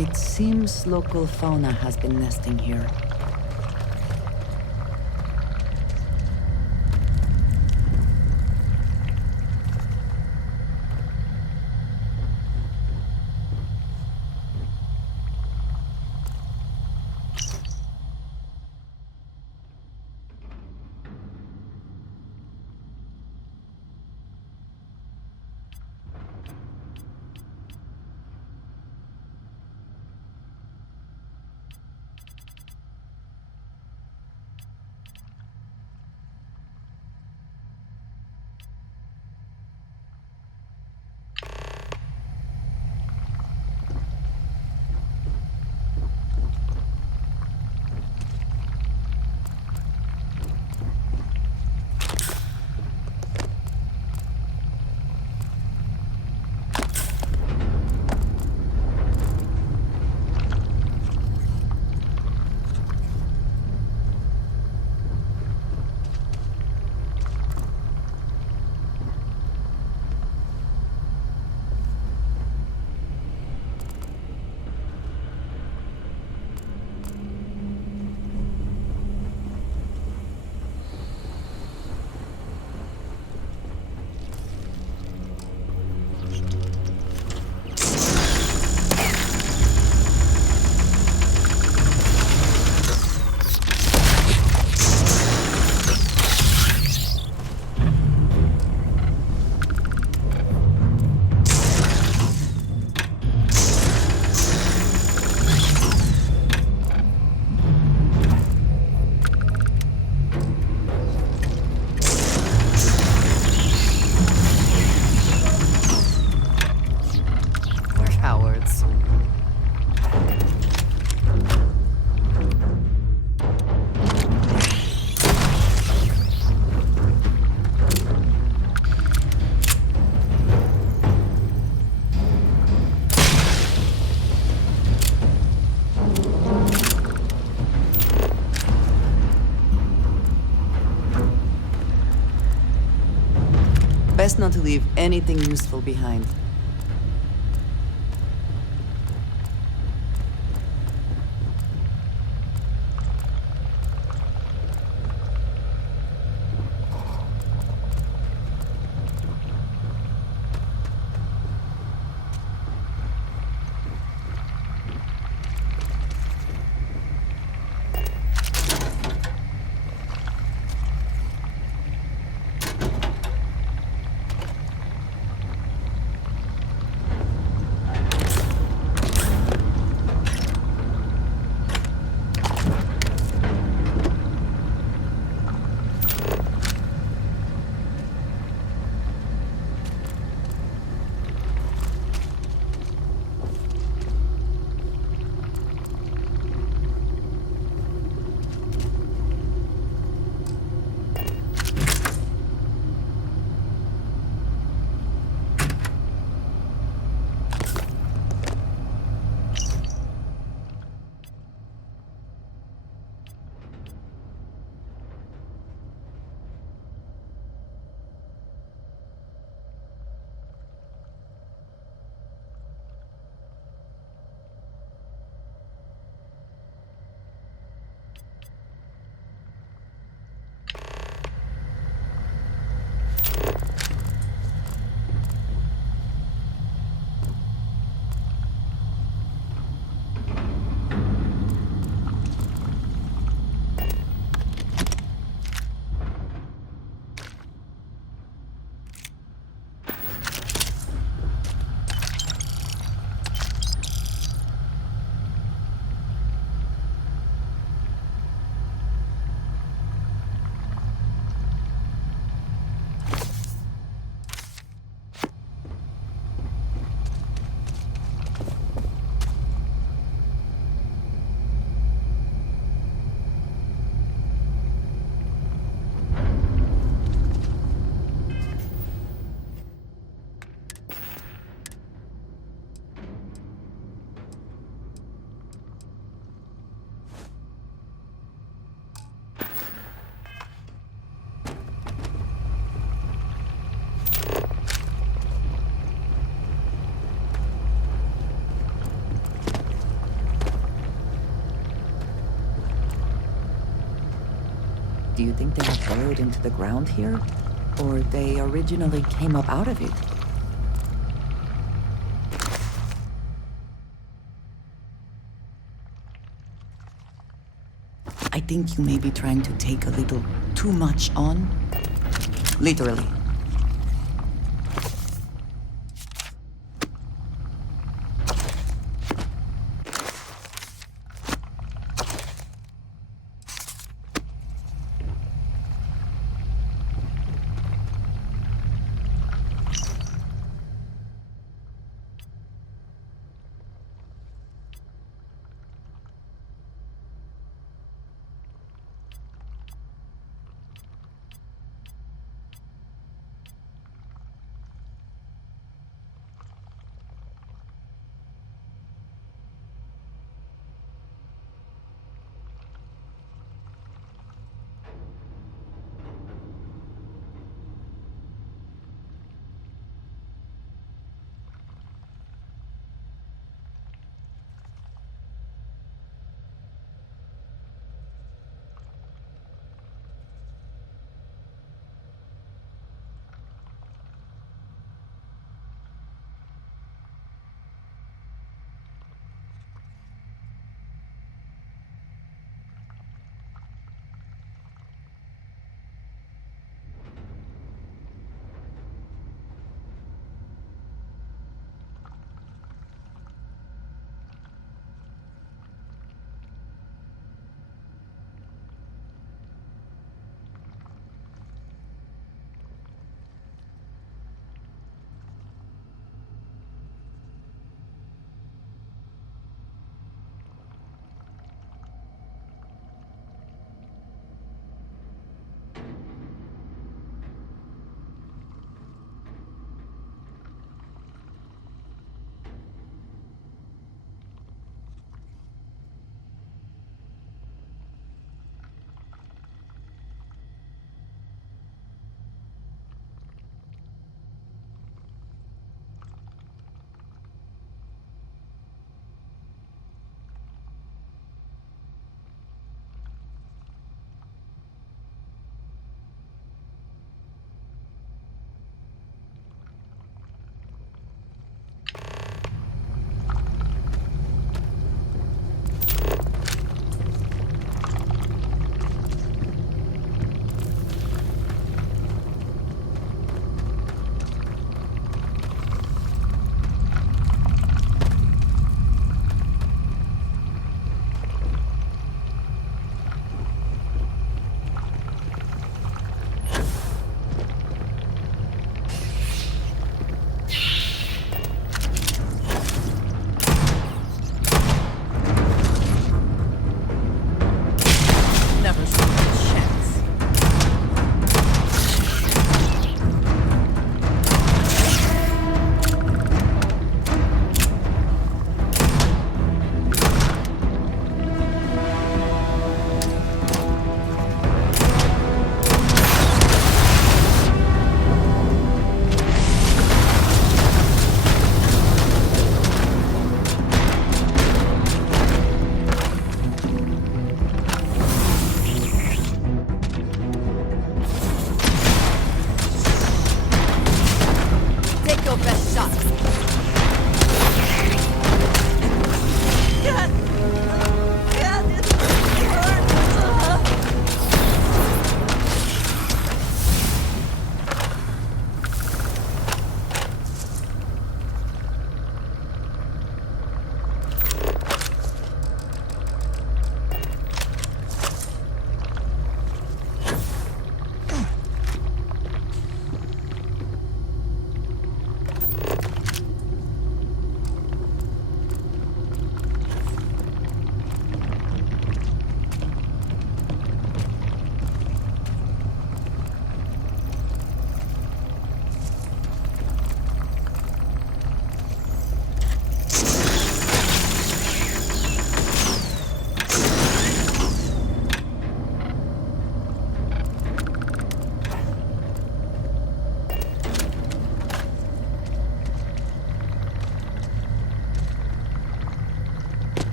It seems local fauna has been nesting here. Best not to leave anything useful behind. Do you think they got burrowed into the ground here? Or they originally came up out of it? I think you may be trying to take a little too much on. Literally.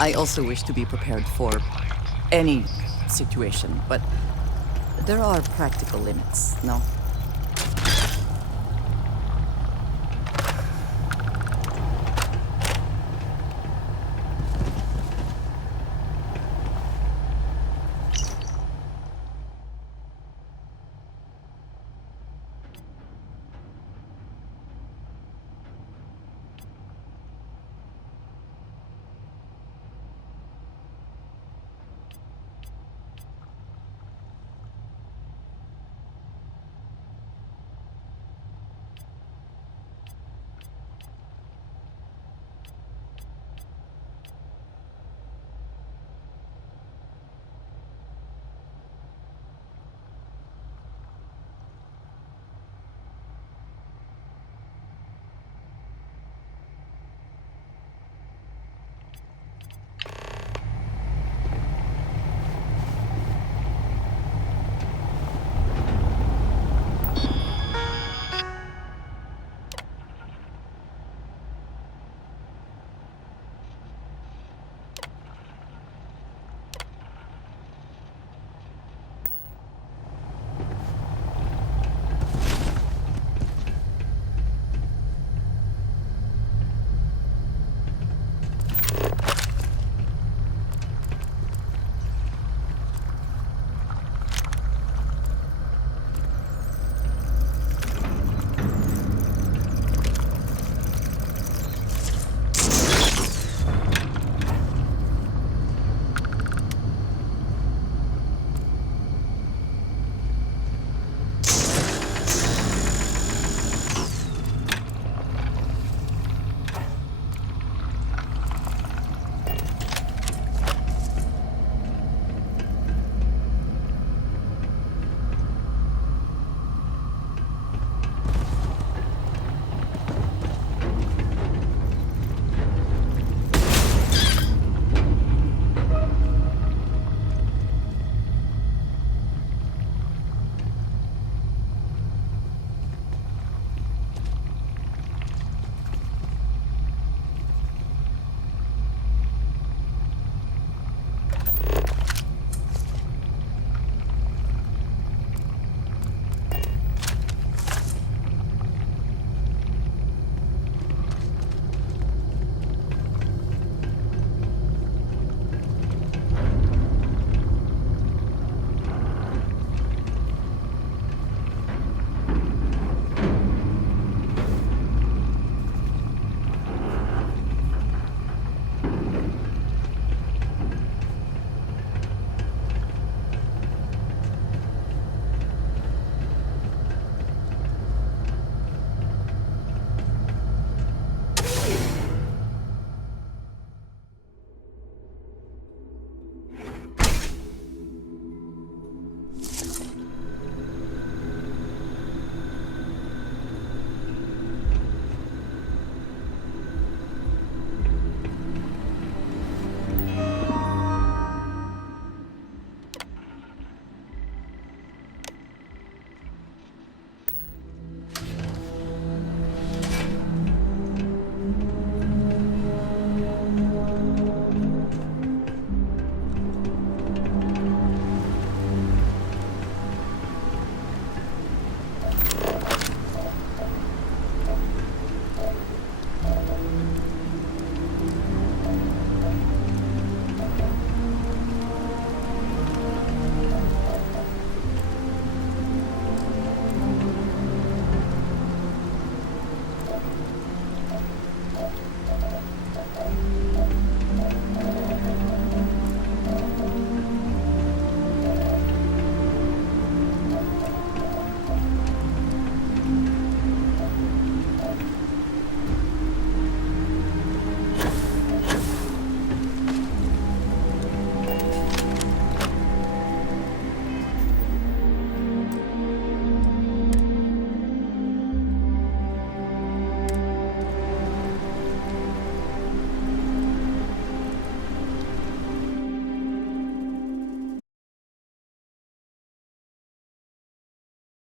I also wish to be prepared for any situation, but there are practical limits, no?